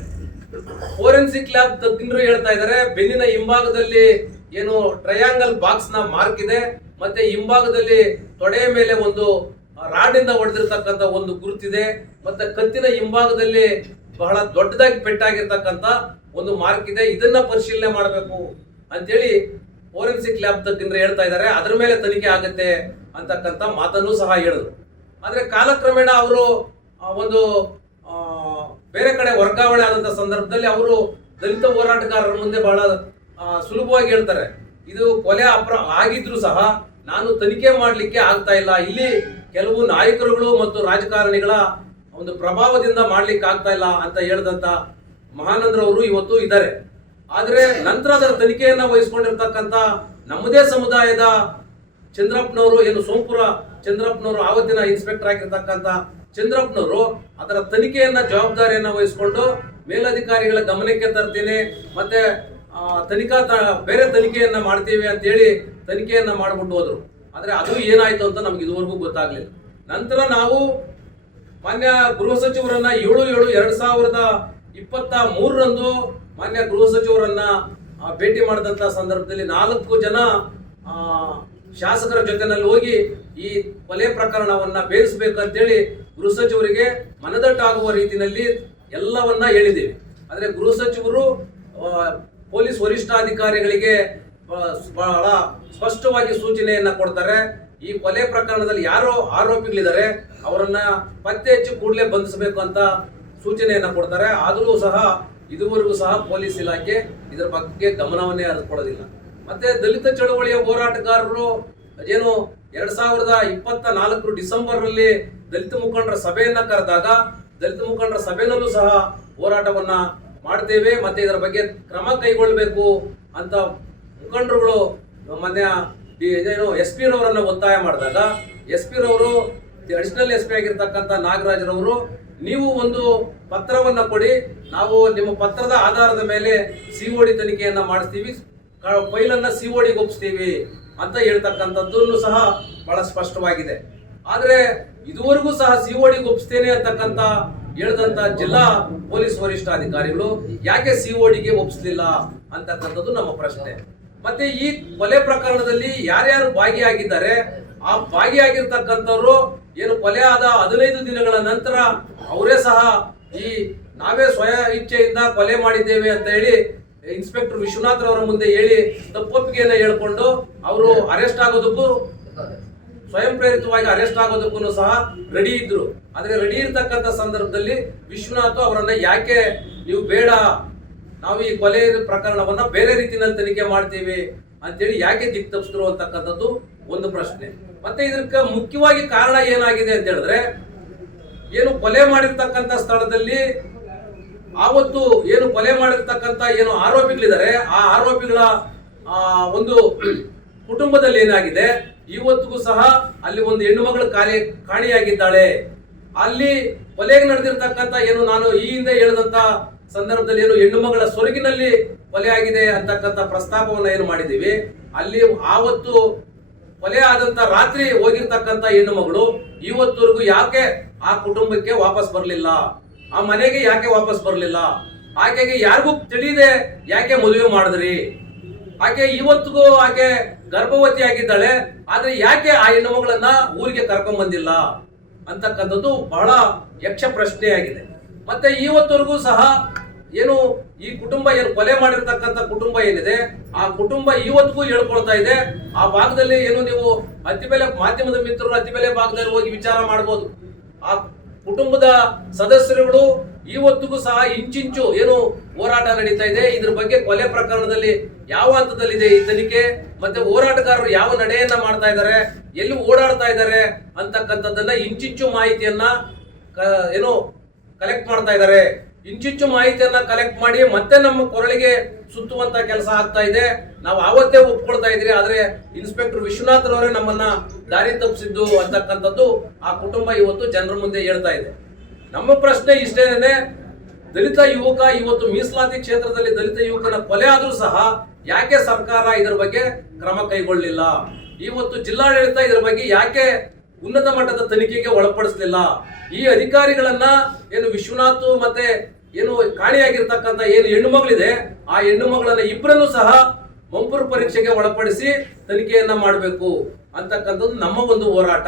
ಫೋರೆನ್ಸಿಕ್ ಲ್ಯಾಬ್ ತಜ್ಞರು ಹೇಳ್ತಾ ಇದ್ದಾರೆ, ಬೆನ್ನಿನ ಹಿಂಭಾಗದಲ್ಲಿ ಏನು ಟ್ರಯಾಂಗಲ್ ಬಾಕ್ಸ್ ನ ಮಾರ್ಕ್ ಇದೆ, ಮತ್ತೆ ಹಿಂಭಾಗದಲ್ಲಿ ತೊಡೆಯ ಮೇಲೆ ಒಂದು ರಾಡಿಂದ ಹೊಡೆದಿರ್ತಕ್ಕಂಥ ಒಂದು ಗುರುತಿದೆ, ಮತ್ತೆ ಕತ್ತಿನ ಹಿಂಭಾಗದಲ್ಲಿ ಬಹಳ ದೊಡ್ಡದಾಗಿ ಪೆಟ್ಟಾಗಿರ್ತಕ್ಕಂಥ ಒಂದು ಮಾರ್ಕ್ ಇದೆ. ಇದನ್ನ ಪರಿಶೀಲನೆ ಮಾಡಬೇಕು ಅಂತೇಳಿ ಫೋರೆನ್ಸಿಕ್ ಲ್ಯಾಬ್ ತಜ್ಞರು ಹೇಳ್ತಾ ಇದ್ದಾರೆ. ಅದರ ಮೇಲೆ ತನಿಖೆ ಆಗುತ್ತೆ ಅಂತಕ್ಕಂಥ ಮಾತನ್ನು ಸಹ ಹೇಳಿದ್ರು. ಆದ್ರೆ ಕಾಲಕ್ರಮೇಣ ಅವರು ಒಂದು ಬೇರೆ ಕಡೆ ವರ್ಗಾವಣೆ ಆದಂತ ಸಂದರ್ಭದಲ್ಲಿ ಅವರು ದಲಿತ ಹೋರಾಟಗಾರರ ಮುಂದೆ ಬಹಳ ಸುಲಭವಾಗಿ ಹೇಳ್ತಾರೆ, ಇದು ಕೊಲೆ ಆಗಿದ್ರು ಸಹ ನಾನು ತನಿಖೆ ಮಾಡ್ಲಿಕ್ಕೆ ಆಗ್ತಾ ಇಲ್ಲ, ಇಲ್ಲಿ ಕೆಲವು ನಾಯಕರುಗಳು ಮತ್ತು ರಾಜಕಾರಣಿಗಳ ಒಂದು ಪ್ರಭಾವದಿಂದ ಮಾಡ್ಲಿಕ್ಕೆ ಆಗ್ತಾ ಇಲ್ಲ ಅಂತ ಹೇಳಿದಂತ ಮಹಾನಂದ್ರವರು ಇವತ್ತು ಇದ್ದಾರೆ. ಆದ್ರೆ ನಂತರ ಅದರ ತನಿಖೆಯನ್ನ ವಹಿಸ್ಕೊಂಡಿರ್ತಕ್ಕಂಥ ನಮ್ಮದೇ ಸಮುದಾಯದ ಚಂದ್ರಪ್ಪನವರು, ಏನು ಸೋಂಪುರ ಚಂದ್ರಪ್ಪನವರು, ಆವತ್ತಿನ ಇನ್ಸ್ಪೆಕ್ಟರ್ ಆಗಿರ್ತಕ್ಕಂಥ ಚಂದ್ರಪ್ಪನವರು ಅದರ ತನಿಖೆಯನ್ನ ಜವಾಬ್ದಾರಿಯನ್ನ ವಹಿಸಿಕೊಂಡು ಮೇಲಧಿಕಾರಿಗಳ ಗಮನಕ್ಕೆ ತರ್ತೀನಿ, ಮತ್ತೆ ಬೇರೆ ತನಿಖೆಯನ್ನ ಮಾಡ್ತೀವಿ ಅಂತ ಹೇಳಿ ತನಿಖೆಯನ್ನ ಮಾಡ್ಬಿಟ್ಟು ಹೋದ್ರು. ಆದ್ರೆ ಅದು ಏನಾಯ್ತು ಅಂತ ನಮ್ಗೆ ಇದುವರೆಗೂ ಗೊತ್ತಾಗ್ಲಿಲ್ಲ. ನಂತರ ನಾವು ಮಾನ್ಯ ಗೃಹ ಸಚಿವರನ್ನ 7/7/2023 ಮಾನ್ಯ ಗೃಹ ಸಚಿವರನ್ನ ಭೇಟಿ ಮಾಡಿದಂತ ಸಂದರ್ಭದಲ್ಲಿ 4 ಜನ ಶಾಸಕರ ಜೊತೆನಲ್ಲಿ ಹೋಗಿ ಈ ಕೊಲೆ ಪ್ರಕರಣವನ್ನ ಬೇಯಿಸಬೇಕಂತೇಳಿ ಗೃಹ ಸಚಿವರಿಗೆ ಮನದಟ್ಟಾಗುವ ರೀತಿಯಲ್ಲಿ ಎಲ್ಲವನ್ನ ಹೇಳಿದ್ದೀವಿ. ಆದ್ರೆ ಗೃಹ ಸಚಿವರು ಪೊಲೀಸ್ ವರಿಷ್ಠಾಧಿಕಾರಿಗಳಿಗೆ ಬಹಳ ಸ್ಪಷ್ಟವಾಗಿ ಸೂಚನೆಯನ್ನ ಕೊಡ್ತಾರೆ. ಈ ಕೊಲೆ ಪ್ರಕರಣದಲ್ಲಿ ಯಾರೋ ಆರೋಪಿಗಳಿದ್ದಾರೆ ಅವರನ್ನ ಪತ್ತೆ ಹಚ್ಚಿ ಕೂಡಲೇ ಬಂಧಿಸಬೇಕು ಅಂತ ಸೂಚನೆಯನ್ನ ಕೊಡ್ತಾರೆ. ಆದರೂ ಸಹ ಇದುವರೆಗೂ ಸಹ ಪೊಲೀಸ್ ಇಲಾಖೆ ಇದರ ಬಗ್ಗೆ ಗಮನವನ್ನೇ ಹರಿಸ್ಕೊಳ್ಳೋದಿಲ್ಲ. ಮತ್ತೆ ದಲಿತ ಚಳವಳಿಯ ಹೋರಾಟಗಾರರು ಏನು 2024 ಡಿಸೆಂಬರ್ ನಲ್ಲಿ ದಲಿತ ಮುಖಂಡರ ಸಭೆಯನ್ನ ಕರೆದಾಗ ದಲಿತ ಮುಖಂಡರ ಸಭೆಯಲ್ಲೂ ಸಹ ಹೋರಾಟವನ್ನ ಮಾಡ್ತೇವೆ, ಮತ್ತೆ ಇದರ ಬಗ್ಗೆ ಕ್ರಮ ಕೈಗೊಳ್ಳಬೇಕು ಅಂತ ಮುಖಂಡರುಗಳು ಮೊನ್ನೆ SP ರವರನ್ನ ಒತ್ತಾಯ ಮಾಡಿದಾಗ SP ರವರು ಅಡಿಷನಲ್ SP ಆಗಿರ್ತಕ್ಕಂಥ ನಾಗರಾಜ್ರವರು ನೀವು ಒಂದು ಪತ್ರವನ್ನ ಕೊಡಿ, ನಾವು ನಿಮ್ಮ ಪತ್ರದ ಆಧಾರದ ಮೇಲೆ COD ತನಿಖೆಯನ್ನ ಮಾಡಿಸ್ತೀವಿ, ಫೈಲನ್ನ CODಗೆ ಒಪ್ಪಿಸ್ತೀವಿ ಅಂತ ಹೇಳ್ತಕ್ಕಂಥದ್ದನ್ನು ಸಹ ಬಹಳ ಸ್ಪಷ್ಟವಾಗಿದೆ. ಆದ್ರೆ ಇದುವರೆಗೂ ಸಹ CODಗೆ ಒಪ್ಪಿಸ್ತೇನೆ ಅಂತಕ್ಕಂಥ ಹೇಳಿದಂತ ಜಿಲ್ಲಾ ಪೊಲೀಸ್ ವರಿಷ್ಠಾಧಿಕಾರಿಗಳು ಯಾಕೆ CODಗೆ ಒಪ್ಪಿಸಲಿಲ್ಲ ಅಂತಕ್ಕಂಥದ್ದು ನಮ್ಮ ಪ್ರಶ್ನೆ. ಮತ್ತೆ ಈ ಕೊಲೆ ಪ್ರಕರಣದಲ್ಲಿ ಯಾರ್ಯಾರು ಭಾಗಿಯಾಗಿದ್ದಾರೆ ಆ ಭಾಗಿಯಾಗಿರ್ತಕ್ಕಂಥವ್ರು ಏನು ಕೊಲೆ ಆದ 15 ದಿನಗಳ ನಂತರ ಅವರೇ ಸಹ ನಾವೇ ಸ್ವಯ ಇಚ್ಛೆಯಿಂದ ಕೊಲೆ ಮಾಡಿದ್ದೇವೆ ಅಂತ ಹೇಳಿ ಇನ್ಸ್ಪೆಕ್ಟರ್ ವಿಶ್ವನಾಥ್ ಅವರ ಮುಂದೆ ಹೇಳಿ ತಪ್ಪೊಪ್ಪಿಗೆಯನ್ನ ಹೇಳ್ಕೊಂಡು ಅವರು ಅರೆಸ್ಟ್ ಆಗೋದಕ್ಕೂ ಸ್ವಯಂ ಪ್ರೇರಿತವಾಗಿ ಅರೆಸ್ಟ್ ಆಗೋದಕ್ಕೂ ಸಹ ರೆಡಿ ಇದ್ರು. ಆದ್ರೆ ರೆಡಿ ಇರ್ತಕ್ಕಂಥ ಸಂದರ್ಭದಲ್ಲಿ ವಿಶ್ವನಾಥ್ ಅವರನ್ನ ಯಾಕೆ ನೀವು ಬೇಡ, ನಾವು ಈ ಕೊಲೆ ಪ್ರಕರಣವನ್ನ ಬೇರೆ ರೀತಿಯಲ್ಲಿ ತನಿಖೆ ಮಾಡ್ತೀವಿ ಅಂತೇಳಿ ಯಾಕೆ ದಿಕ್ ತಪ್ಪಿಸಿದ್ರು ಅಂತಕ್ಕಂಥದ್ದು ಒಂದು ಪ್ರಶ್ನೆ. ಮತ್ತೆ ಇದಕ್ಕೆ ಮುಖ್ಯವಾಗಿ ಕಾರಣ ಏನಾಗಿದೆ ಅಂತ ಹೇಳಿದ್ರೆ, ಏನು ಕೊಲೆ ಮಾಡಿರ್ತಕ್ಕಂಥ ಸ್ಥಳದಲ್ಲಿ ಆವತ್ತು ಏನು ಕೊಲೆ ಮಾಡಿರ್ತಕ್ಕಂಥ ಏನು ಆರೋಪಿಗಳಿದ್ದಾರೆ ಆ ಆರೋಪಿಗಳ ಒಂದು ಕುಟುಂಬದಲ್ಲಿ ಏನಾಗಿದೆ, ಇವತ್ತಿಗೂ ಸಹ ಅಲ್ಲಿ ಒಂದು ಹೆಣ್ಣು ಮಗಳು ಕಾಣೆಯಾಗಿದ್ದಾಳೆ. ಅಲ್ಲಿ ಕೊಲೆಗೆ ನಡೆದಿರ್ತಕ್ಕಂಥ ಏನು ನಾನು ಈ ಹಿಂದೆ ಹೇಳಿದಂತ ಸಂದರ್ಭದಲ್ಲಿ ಏನು ಹೆಣ್ಣು ಮಗಳ ಸೊರಗಿನಲ್ಲಿ ಕೊಲೆ ಆಗಿದೆ ಅಂತಕ್ಕಂಥ ಪ್ರಸ್ತಾಪವನ್ನ ಏನು ಮಾಡಿದೀವಿ, ಅಲ್ಲಿ ಆವತ್ತು ಕೊಲೆ ಆದಂತ ರಾತ್ರಿ ಹೋಗಿರ್ತಕ್ಕಂಥ ಹೆಣ್ಣು ಮಗಳು ಇವತ್ತವರೆಗೂ ಯಾಕೆ ಆ ಕುಟುಂಬಕ್ಕೆ ವಾಪಸ್ ಬರಲಿಲ್ಲ, ಆ ಮನೆಗೆ ಯಾಕೆ ವಾಪಸ್ ಬರಲಿಲ್ಲ, ಆಕೆಗೆ ಯಾರಿಗೂ ತಿಳಿದೆ ಯಾಕೆ ಮದುವೆ ಮಾಡಿದ್ರಿ, ಆಕೆ ಇವತ್ತಿಗೂ ಆಕೆ ಗರ್ಭವತಿ ಆಗಿದ್ದಾಳೆ, ಆದ್ರೆ ಯಾಕೆ ಆ ಹೆಣ್ಣು ಮಗಳನ್ನ ಊರಿಗೆ ಕರ್ಕೊಂಡ್ ಬಂದಿಲ್ಲ ಅಂತಕ್ಕಂಥದ್ದು ಬಹಳ ಯಕ್ಷ ಪ್ರಶ್ನೆಯಾಗಿದೆ. ಮತ್ತೆ ಇವತ್ತವರೆಗೂ ಸಹ ಏನು ಈ ಕುಟುಂಬ ಏನು ಕೊಲೆ ಮಾಡಿರ್ತಕ್ಕಂಥ ಕುಟುಂಬ ಏನಿದೆ ಆ ಕುಟುಂಬ ಇವತ್ತಿಗೂ ಹೇಳ್ಕೊಳ್ತಾ ಇದೆ. ಆ ಭಾಗದಲ್ಲಿ ಏನು ನೀವು ಅತಿಬೆಲೆ ಮಾಧ್ಯಮದ ಮಿತ್ರರು ಅತಿಬೆಲೆ ಭಾಗದಲ್ಲಿ ಹೋಗಿ ವಿಚಾರ ಮಾಡಬಹುದು. ಆ ಕುಟುಂಬದ ಸದಸ್ಯರುಗಳು ಇವತ್ತಿಗೂ ಸಹ ಇಂಚಿಂಚು ಏನು ಹೋರಾಟ ನಡೀತಾ ಇದೆ, ಇದ್ರ ಬಗ್ಗೆ ಕೊಲೆ ಪ್ರಕರಣದಲ್ಲಿ ಯಾವ ಹಂತದಲ್ಲಿದೆ ಈ ತನಿಖೆ, ಮತ್ತೆ ಹೋರಾಟಗಾರರು ಯಾವ ನಡೆಯನ್ನ ಮಾಡ್ತಾ ಇದ್ದಾರೆ, ಎಲ್ಲಿ ಓಡಾಡ್ತಾ ಇದ್ದಾರೆ ಅಂತಕ್ಕಂಥದ್ದನ್ನ ಇಂಚಿಂಚು ಮಾಹಿತಿಯನ್ನ ಏನು ಕಲೆಕ್ಟ್ ಮಾಡ್ತಾ ಇದ್ದಾರೆ. ಇಂಚಿಂಚು ಮಾಹಿತಿಯನ್ನ ಕಲೆಕ್ಟ್ ಮಾಡಿ ಮತ್ತೆ ನಮ್ಮ ಕೊರಳಿಗೆ ಸುತ್ತುವಂತ ಕೆಲಸ ಆಗ್ತಾ ಇದೆ. ನಾವು ಆವತ್ತೇ ಒಪ್ಕೊಳ್ತಾ ಇದ್ರಿ, ಆದ್ರೆ ಇನ್ಸ್ಪೆಕ್ಟರ್ ವಿಶ್ವನಾಥ್ ರವರೇ ನಮ್ಮನ್ನ ದಾರಿ ತಪ್ಪಿಸಿದ್ದು ಅಂತಕ್ಕಂಥದ್ದು ಆ ಕುಟುಂಬ ಇವತ್ತು ಜನರ ಮುಂದೆ ಹೇಳ್ತಾ ಇದೆ. ನಮ್ಮ ಪ್ರಶ್ನೆ ಇಷ್ಟೇನೆ, ದಲಿತ ಯುವಕ ಇವತ್ತು ಮೀಸಲಾತಿ ಕ್ಷೇತ್ರದಲ್ಲಿ ದಲಿತ ಯುವಕನ ಕೊಲೆ ಆದ್ರೂ ಸಹ ಯಾಕೆ ಸರ್ಕಾರ ಇದರ ಬಗ್ಗೆ ಕ್ರಮ ಕೈಗೊಳ್ಳಲಿಲ್ಲ, ಇವತ್ತು ಜಿಲ್ಲಾಡಳಿತ ಇದರ ಬಗ್ಗೆ ಯಾಕೆ ಉನ್ನತ ಮಟ್ಟದ ತನಿಖೆಗೆ ಒಳಪಡಿಸಲಿಲ್ಲ, ಈ ಅಧಿಕಾರಿಗಳನ್ನ ಏನು ವಿಶ್ವನಾಥ್ ಮತ್ತೆ ಏನು ಕಾಣೆಯಾಗಿರ್ತಕ್ಕಂಥ ಏನು ಹೆಣ್ಣು ಮಗಳಿದೆ ಆ ಹೆಣ್ಣು ಮಗಳನ್ನ ಇಬ್ಬರನ್ನು ಸಹ ಮಂಪರು ಪರೀಕ್ಷೆಗೆ ಒಳಪಡಿಸಿ ತನಿಖೆಯನ್ನ ಮಾಡಬೇಕು ಅಂತಕ್ಕಂಥದ್ದು ನಮ್ಮ ಒಂದು ಹೋರಾಟ.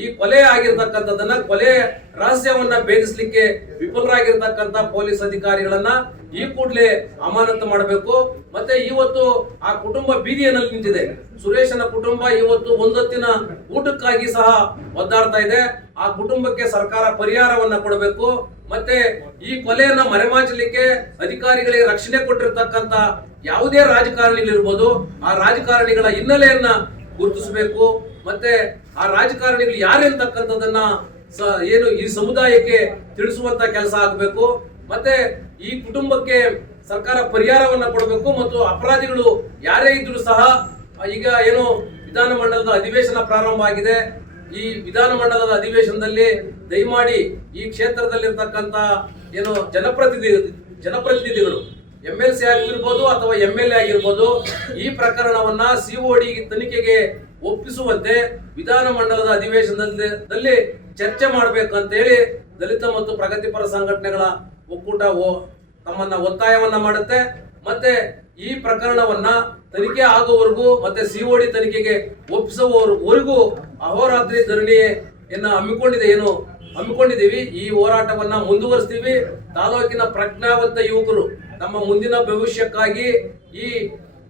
ಈ ಕೊಲೆ ಆಗಿರ್ತಕ್ಕಂಥದ್ದನ್ನ ಕೊಲೆ ರಹಸ್ಯವನ್ನ ಭೇದಿಸಲಿಕ್ಕೆ ವಿಫಲರಾಗಿರ್ತಕ್ಕಂಥ ಪೊಲೀಸ್ ಅಧಿಕಾರಿಗಳನ್ನ ಈ ಕೂಡಲೇ ಅಮಾನತು ಮಾಡಬೇಕು. ಮತ್ತೆ ಇವತ್ತು ಆ ಕುಟುಂಬ ಬೀದಿಯಲ್ಲಿ ನಿಂತಿದೆ. ಸುರೇಶನ ಕುಟುಂಬ ಇವತ್ತು ಒಂದೊತ್ತಿನ ಊಟಕ್ಕಾಗಿ ಸಹ ಒದ್ದಾಡ್ತಾ ಇದೆ. ಆ ಕುಟುಂಬಕ್ಕೆ ಸರ್ಕಾರ ಪರಿಹಾರವನ್ನ ಕೊಡಬೇಕು. ಮತ್ತೆ ಈ ಕೊಲೆಯನ್ನ ಮರೆಮಾಚಲಿಕ್ಕೆ ಅಧಿಕಾರಿಗಳಿಗೆ ರಕ್ಷಣೆ ಕೊಟ್ಟಿರ್ತಕ್ಕಂಥ ಯಾವುದೇ ರಾಜಕಾರಣಿಗಳಿರ್ಬೋದು, ಆ ರಾಜಕಾರಣಿಗಳ ಹಿನ್ನೆಲೆಯನ್ನ ಗುರುತಿಸಬೇಕು. ಮತ್ತೆ ಆ ರಾಜಕಾರಣಿಗಳು ಯಾರು ಅಂತಕ್ಕಂಥದ್ದನ್ನ ಏನು ಈ ಸಮುದಾಯಕ್ಕೆ ತಿಳಿಸುವಂತ ಕೆಲಸ ಆಗಬೇಕು. ಮತ್ತೆ ಈ ಕುಟುಂಬಕ್ಕೆ ಸರ್ಕಾರ ಪರಿಹಾರವನ್ನ ಕೊಡಬೇಕು. ಮತ್ತು ಅಪರಾಧಿಗಳು ಯಾರೇ ಇದ್ರು ಸಹ ಈಗ ಏನು ವಿಧಾನಮಂಡಲದ ಅಧಿವೇಶನ ಪ್ರಾರಂಭ ಆಗಿದೆ. ಈ ವಿಧಾನಮಂಡಲದ ಅಧಿವೇಶನದಲ್ಲಿ ದಯಮಾಡಿ ಈ ಕ್ಷೇತ್ರದಲ್ಲಿರ್ತಕ್ಕಂಥ ಏನು ಜನಪ್ರತಿನಿಧಿಗಳು MLC ಆಗಿರ್ಬೋದು ಅಥವಾ MLA ಆಗಿರ್ಬೋದು ಈ ಪ್ರಕರಣವನ್ನ COD ತನಿಖೆಗೆ ಒಪ್ಪಿಸುವಂತೆ ವಿಧಾನಮಂಡಲದ ಅಧಿವೇಶನದಲ್ಲಿ ಚರ್ಚೆ ಮಾಡಬೇಕಂತೇಳಿ ದಲಿತ ಮತ್ತು ಪ್ರಗತಿಪರ ಸಂಘಟನೆಗಳ ಒಕ್ಕೂಟ ತಮ್ಮನ್ನ ಒತ್ತಾಯವನ್ನ ಮಾಡುತ್ತೆ. ಮತ್ತೆ ಈ ಪ್ರಕರಣವನ್ನ ತನಿಖೆ ಆಗುವವರೆಗೂ ಮತ್ತೆ ಸಿಒಡಿ ತನಿಖೆಗೆ ಒಪ್ಪಿಸುವವರೆಗೂ ಅಹೋರಾತ್ರಿ ಧರಣಿಯನ್ನ ಹಮ್ಮಿಕೊಂಡಿದ್ದೀವಿ. ಈ ಹೋರಾಟವನ್ನ ಮುಂದುವರಿಸ್ತೀವಿ. ತಾಲೂಕಿನ ಪ್ರಜ್ಞಾವಂತ ಯುವಕರು ತಮ್ಮ ಮುಂದಿನ ಭವಿಷ್ಯಕ್ಕಾಗಿ ಈ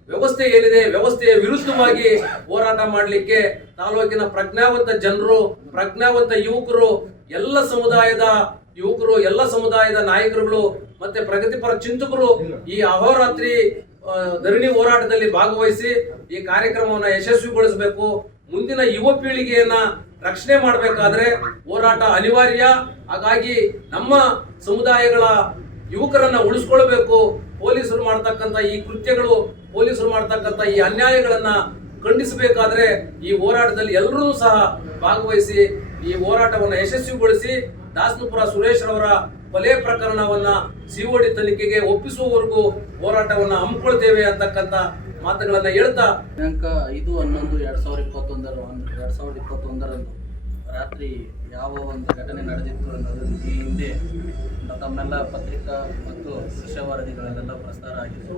ವ್ಯವಸ್ಥೆ ಏನಿದೆ ವ್ಯವಸ್ಥೆಯ ವಿರುದ್ಧವಾಗಿ ಹೋರಾಟ ಮಾಡಲಿಕ್ಕೆ ತಾಲೂಕಿನ ಪ್ರಜ್ಞಾವಂತ ಜನರು, ಪ್ರಜ್ಞಾವಂತ ಯುವಕರು, ಎಲ್ಲ ಸಮುದಾಯದ ನಾಯಕರುಗಳು ಮತ್ತೆ ಪ್ರಗತಿಪರ ಚಿಂತಕರು ಈ ಅಹೋರಾತ್ರಿ ಧರಣಿ ಹೋರಾಟದಲ್ಲಿ ಭಾಗವಹಿಸಿ ಈ ಕಾರ್ಯಕ್ರಮವನ್ನು ಯಶಸ್ವಿಗೊಳಿಸಬೇಕು. ಮುಂದಿನ ಯುವ ಪೀಳಿಗೆಯನ್ನ ರಕ್ಷಣೆ ಮಾಡಬೇಕಾದ್ರೆ ಹೋರಾಟ ಅನಿವಾರ್ಯ. ಹಾಗಾಗಿ ನಮ್ಮ ಸಮುದಾಯಗಳ ಯುವಕರನ್ನ ಉಳಿಸ್ಕೊಳ್ಬೇಕು. ಪೊಲೀಸರು ಮಾಡ್ತಕ್ಕಂಥ ಈ ಕೃತ್ಯಗಳು, ಪೊಲೀಸರು ಮಾಡ್ತಕ್ಕಂಥ ಈ ಅನ್ಯಾಯಗಳನ್ನ ಖಂಡಿಸಬೇಕಾದ್ರೆ ಈ ಹೋರಾಟದಲ್ಲಿ ಎಲ್ಲರೂ ಸಹ ಭಾಗವಹಿಸಿ ಈ ಹೋರಾಟವನ್ನು ಯಶಸ್ವಿಗೊಳಿಸಿ ದಾಸನಪುರ ಸುರೇಶ್ ರವರ ಕೊಲೆ ಪ್ರಕರಣವನ್ನ ಸಿಒಡಿ ತನಿಖೆಗೆ ಒಪ್ಪಿಸುವವರೆಗೂ ಹೋರಾಟವನ್ನ ಹಮ್ಮಿಕೊಳ್ತೇವೆ ಅಂತಕ್ಕಂಥ ಮಾತುಗಳನ್ನ ಹೇಳ್ತಾ ದಿನಾಂಕ 5/11/2021 ರಾತ್ರಿ ಯಾವ ಒಂದು ಘಟನೆ ನಡೆದಿತ್ತು ಅನ್ನೋದನ್ನು ಈ ಹಿಂದೆ ತಮ್ಮೆಲ್ಲ ಪತ್ರಿಕಾ ಮತ್ತು ದೃಶ್ಯ ವರದಿಗಳಲ್ಲೆಲ್ಲ ಪ್ರಸಾರ ಆಗಿತ್ತು.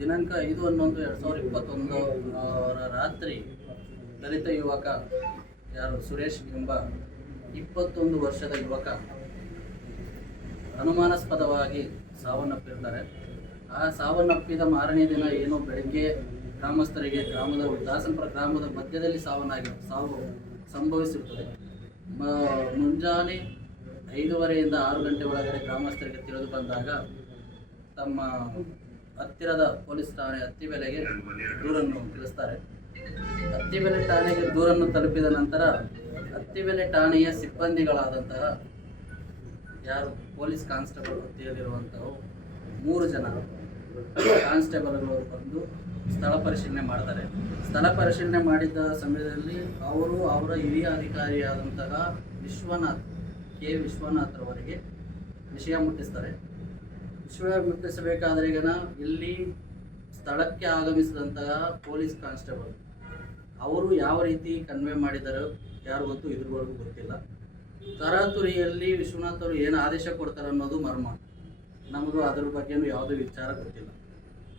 ದಿನಾಂಕ 5/11/2021 ರಾತ್ರಿ ದಲಿತ ಯುವಕ ಯಾರು ಸುರೇಶ್ ಎಂಬ 21 ವರ್ಷದ ಯುವಕ ಅನುಮಾನಾಸ್ಪದವಾಗಿ ಸಾವನ್ನಪ್ಪಿರ್ತಾರೆ. ಆ ಸಾವನ್ನಪ್ಪಿದ ಮಾರನೇ ದಿನ ಏನೋ ಬೆಳಗ್ಗೆ ಗ್ರಾಮಸ್ಥರಿಗೆ ದಾಸನಪುರ ಗ್ರಾಮದ ಮಧ್ಯದಲ್ಲಿ ಸಾವು ಸಂಭವಿಸಿರುತ್ತದೆ. ಮುಂಜಾನೆ 5:30ಯಿಂದ 6 ಗಂಟೆ ಒಳಗಡೆ ಗ್ರಾಮಸ್ಥರಿಗೆ ತಿಳಿದು ಬಂದಾಗ ತಮ್ಮ ಹತ್ತಿರದ ಪೊಲೀಸ್ ಠಾಣೆ ಅತ್ತಿಬೆಲೆಗೆ ದೂರನ್ನು ತಿಳಿಸ್ತಾರೆ. ಅತ್ತಿಬೆಲೆ ಠಾಣೆಗೆ ದೂರನ್ನು ತಲುಪಿದ ನಂತರ ಅತ್ತಿಬೆಲೆ ಠಾಣೆಯ ಸಿಬ್ಬಂದಿಗಳಾದಂತಹ ಯಾರು ಪೊಲೀಸ್ ಕಾನ್ಸ್ಟೇಬಲ್ ಹುದ್ದೆಯಲ್ಲಿರುವಂತಹ 3 ಜನ ಕಾನ್ಸ್ಟೇಬಲ್ಗಳು ಬಂದು ಸ್ಥಳ ಪರಿಶೀಲನೆ ಮಾಡ್ತಾರೆ. ಸ್ಥಳ ಪರಿಶೀಲನೆ ಮಾಡಿದ್ದ ಸಮಯದಲ್ಲಿ ಅವರ ಹಿರಿಯ ಅಧಿಕಾರಿಯಾದಂತಹ ವಿಶ್ವನಾಥ್ ರವರಿಗೆ ವಿಷಯ ಮುಟ್ಟಿಸ್ತಾರೆ. ವಿಷಯ ಮುಟ್ಟಿಸಬೇಕಾದ್ರೆ ಇಲ್ಲಿ ಸ್ಥಳಕ್ಕೆ ಆಗಮಿಸಿದಂತಹ ಪೊಲೀಸ್ ಕಾನ್ಸ್ಟೇಬಲ್ ಅವರು ಯಾವ ರೀತಿ ಕನ್ವೆ ಮಾಡಿದಾರೋ ಯಾರು ಗೊತ್ತು, ಇದ್ರವರೆಗೂ ಗೊತ್ತಿಲ್ಲ. ತರಾತುರಿಯಲ್ಲಿ ವಿಶ್ವನಾಥ್ ಅವರು ಏನು ಆದೇಶ ಕೊಡ್ತಾರೆ ಅನ್ನೋದು ಮರ್ಮ. ನಮಗೂ ಅದ್ರ ಬಗ್ಗೆನೂ ಯಾವುದೇ ವಿಚಾರ ಗೊತ್ತಿಲ್ಲ.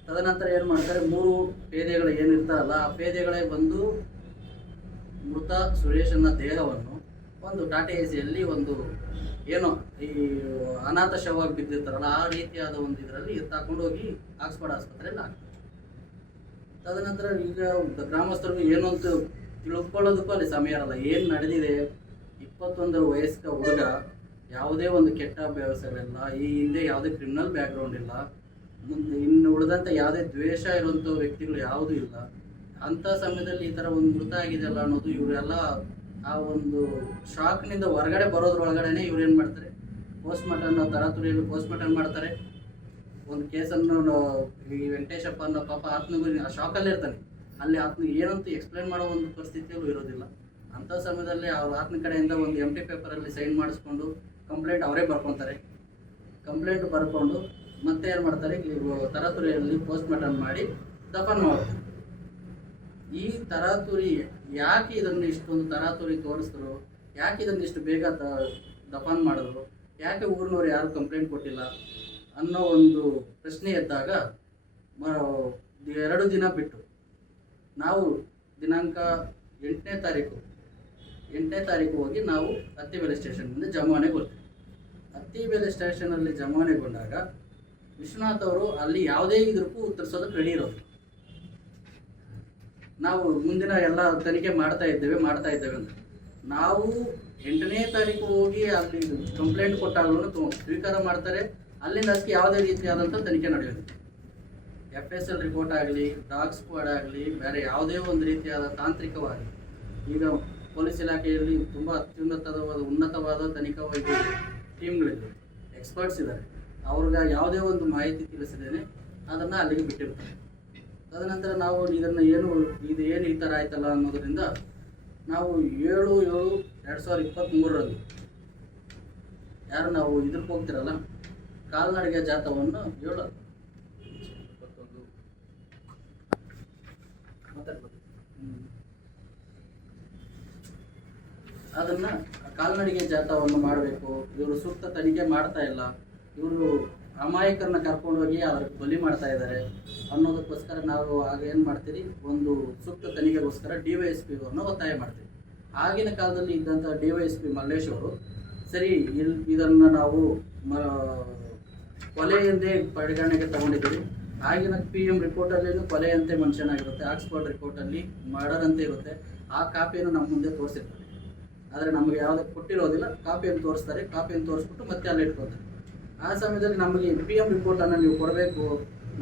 ತದನಂತರ ಏನು ಮಾಡ್ತಾರೆ, 3 ಪೇದೆಗಳು ಏನಿರ್ತಾರಲ್ಲ ಆ ಪೇದೆಗಳೇ ಬಂದು ಮೃತ ಸುರೇಶನ ದೇಹವನ್ನು ಒಂದು ಟಾಟಾ ಎಸಿಯಲ್ಲಿ ಒಂದು ಏನೋ ಈ ಅನಾಥ ಶವವಾಗಿ ಬಿದ್ದಿರ್ತಾರಲ್ಲ ಆ ರೀತಿಯಾದ ಒಂದು ಇದರಲ್ಲಿ ತಗೊಂಡು ಹೋಗಿ ಆಕ್ಸ್ಫರ್ಡ್ ಆಸ್ಪತ್ರೆಯಲ್ಲಿ ಹಾಕ್ತಾರೆ. ತದನಂತರ ಈಗ ಗ್ರಾಮಸ್ಥರಿಗೂ ಏನು ಅಂತ ತಿಳ್ಕೊಳ್ಳೋದಕ್ಕೂ ಅಲ್ಲಿ ಸಮಯ ಇರಲ್ಲ. ಏನು ನಡೆದಿದೆ, 21 ವಯಸ್ಕ ಹುಡುಗ, ಯಾವುದೇ ಒಂದು ಕೆಟ್ಟ ಅಭ್ಯಾಸಗಳಿಲ್ಲ, ಈ ಹಿಂದೆ ಯಾವುದೇ ಕ್ರಿಮಿನಲ್ ಬ್ಯಾಕ್ಗ್ರೌಂಡ್ ಇಲ್ಲ, ಇನ್ನು ಉಳಿದಂಥ ಯಾವುದೇ ದ್ವೇಷ ಇರುವಂಥ ವ್ಯಕ್ತಿಗಳು ಯಾವುದೂ ಇಲ್ಲ. ಅಂಥ ಸಮಯದಲ್ಲಿ ಈ ಥರ ಒಂದು ಮೃತ ಆಗಿದೆಯಲ್ಲ ಅನ್ನೋದು ಇವರೆಲ್ಲ ಆ ಒಂದು ಶಾಕ್ನಿಂದ ಹೊರಗಡೆ ಬರೋದ್ರೊಳಗಡೆ ಇವ್ರು ಏನು ಮಾಡ್ತಾರೆ, ತರಾತುರಿಯಲ್ಲಿ ಪೋಸ್ಟ್ಮಾರ್ಟಮ್ ಮಾಡ್ತಾರೆ. ಒಂದು ಕೇಸನ್ನು ಈ ವೆಂಕಟೇಶಪ್ಪ ಅನ್ನೋ ಪಾಪ ಆತ್ಮಗೂ ಆ ಶಾಕಲ್ಲೇ ಇರ್ತಾನೆ. ಅಲ್ಲಿ ಆತ್ಮ ಏನಂತ ಎಕ್ಸ್ಪ್ಲೇನ್ ಮಾಡೋ ಒಂದು ಪರಿಸ್ಥಿತಿಯಲ್ಲೂ ಇರೋದಿಲ್ಲ. ಅಂಥ ಸಮಯದಲ್ಲಿ ಅವ್ರ ಆತ್ಮ ಕಡೆಯಿಂದ ಒಂದು ಎಂಟಿ ಪೇಪರಲ್ಲಿ ಸೈನ್ ಮಾಡಿಸ್ಕೊಂಡು ಕಂಪ್ಲೇಂಟ್ ಅವರೇ ಬರ್ಕೊತಾರೆ. ಕಂಪ್ಲೇಂಟ್ ಬರ್ಕೊಂಡು ಮತ್ತೆ ಏನು ಮಾಡ್ತಾರೆ, ತರಾತುರಿಯಲ್ಲಿ ಪೋಸ್ಟ್ಮಾರ್ಟಮ್ ಮಾಡಿ ದಫನ್ ಮಾಡ್ತಾರೆ. ಈ ತರಾತುರಿ ಯಾಕೆ ಇದನ್ನು ಇಷ್ಟೊಂದು ತರಾತುರಿ ತೋರಿಸಿದ್ರು, ಯಾಕೆ ಇದನ್ನು ಇಷ್ಟು ಬೇಗ ದಫನ್ ಮಾಡಿದ್ರು, ಯಾಕೆ ಊರಿನವ್ರು ಯಾರು ಕಂಪ್ಲೇಂಟ್ ಕೊಟ್ಟಿಲ್ಲ ಅನ್ನೋ ಒಂದು ಪ್ರಶ್ನೆ ಎದ್ದಾಗ 2 ದಿನ ಬಿಟ್ಟು ನಾವು ದಿನಾಂಕ 8ನೇ ತಾರೀಕು ಹೋಗಿ ನಾವು ಅತ್ತಿಬೆಲೆ ಸ್ಟೇಷನ್ನಿಂದ ಜಮಾವಣೆಗೊಳ್ತೀವಿ. ಅತ್ತಿಬೆಲೆ ಸ್ಟೇಷನಲ್ಲಿ ಜಮಾವಣೆಗೊಂಡಾಗ ವಿಶ್ವನಾಥ್ ಅವರು ಅಲ್ಲಿ ಯಾವುದೇ ಇದಕ್ಕೂ ಉತ್ತರಿಸೋದಕ್ಕೆ ರೆಡಿ ಇರೋದು. ನಾವು ಮುಂದಿನ ಎಲ್ಲ ತನಿಖೆ ಮಾಡ್ತಾ ಇದ್ದೇವೆ ಅಂತ ನಾವು 8ನೇ ತಾರೀಕು ಹೋಗಿ ಅಲ್ಲಿ ಕಂಪ್ಲೇಂಟ್ ಕೊಟ್ಟಾಗಲೂ ಸ್ವೀಕಾರ ಮಾಡ್ತಾರೆ. ಅಲ್ಲಿಂದ ಅದಕ್ಕೆ ಯಾವುದೇ ರೀತಿಯಾದಂಥ ತನಿಖೆ ನಡೆಯೋದು. FSL ರಿಪೋರ್ಟ್ ಆಗಲಿ, ಡಾಗ್ ಸ್ಕ್ವಾಡ್ ಆಗಲಿ, ಬೇರೆ ಯಾವುದೇ ಒಂದು ರೀತಿಯಾದ ತಾಂತ್ರಿಕವಾಗಿ ಈಗ ಪೊಲೀಸ್ ಇಲಾಖೆಯಲ್ಲಿ ತುಂಬ ಉನ್ನತವಾದ ತನಿಖಾ ಟೀಮ್ಗಳಿವೆ, ಎಕ್ಸ್ಪರ್ಟ್ಸ್ ಇದ್ದಾರೆ. ಅವ್ರಿಗೆ ಯಾವುದೇ ಒಂದು ಮಾಹಿತಿ ತಿಳಿಸಿದ್ದೇನೆ ಅದನ್ನು ಅಲ್ಲಿಗೆ ಬಿಟ್ಟಿರ್ತಾರೆ. ತದನಂತರ ನಾವು ಇದು ಏನು ಈ ಥರ ಆಯ್ತಲ್ಲ ಅನ್ನೋದರಿಂದ ನಾವು 7/7/2023 ಯಾರು ನಾವು ಇದಕ್ಕೆ ಹೋಗ್ತಿರಲ್ಲ ಕಾಲ್ನಡಿಗೆ ಜಾಥವನ್ನು 7 ಅದನ್ನು ಕಾಲ್ನಡಿಗೆ ಜಾಥಾವನ್ನು ಮಾಡಬೇಕು, ಇವರು ಸೂಕ್ತ ತನಿಖೆ ಮಾಡ್ತಾ ಇಲ್ಲ, ಇವರು ಅಮಾಯಕರನ್ನ ಕರ್ಕೊಂಡೋಗಿ ಅದರ ಬಲಿ ಮಾಡ್ತಾ ಇದ್ದಾರೆ ಅನ್ನೋದಕ್ಕೋಸ್ಕರ ನಾವು ಆಗ ಏನು ಮಾಡ್ತೀರಿ, ಒಂದು ಸೂಕ್ತ ತನಿಖೆಗೋಸ್ಕರ DYSP ಅವ್ರನ್ನ ಒತ್ತಾಯ ಮಾಡ್ತೀವಿ. ಆಗಿನ ಕಾಲದಲ್ಲಿ ಇದ್ದಂಥ DYSP ಮಲ್ಲೇಶ್ ಅವರು ಸರಿ ಇದನ್ನು ನಾವು ಕೊಲೆ ಎಂದೇ ಪರಿಗಣನೆಗೆ ತಗೊಂಡಿದ್ದೀವಿ. ಆಗಿನ PM ರಿಪೋರ್ಟಲ್ಲಿ ಕೊಲೆಯಂತೆ ಮನುಷ್ಯನಾಗಿರುತ್ತೆ, ಆಕ್ಸ್ಫರ್ಡ್ ರಿಪೋರ್ಟಲ್ಲಿ ಮರ್ಡರ್ ಅಂತ ಇರುತ್ತೆ. ಆ ಕಾಪಿಯನ್ನು ನಮ್ಮ ಮುಂದೆ ತೋರಿಸಿರ್ತಾರೆ, ಆದರೆ ನಮಗೆ ಯಾವುದಕ್ಕೆ ಕೊಟ್ಟಿರೋದಿಲ್ಲ. ಕಾಪಿಯನ್ನು ತೋರಿಸ್ತಾರೆ, ಕಾಪಿಯನ್ನು ತೋರಿಸ್ಬಿಟ್ಟು ಮತ್ತೆ ಅಲ್ಲಿ ಇಟ್ಕೊತಾರೆ. ಆ ಸಮಯದಲ್ಲಿ ನಮಗೆ PM ರಿಪೋರ್ಟನ್ನು ನೀವು ಕೊಡಬೇಕು,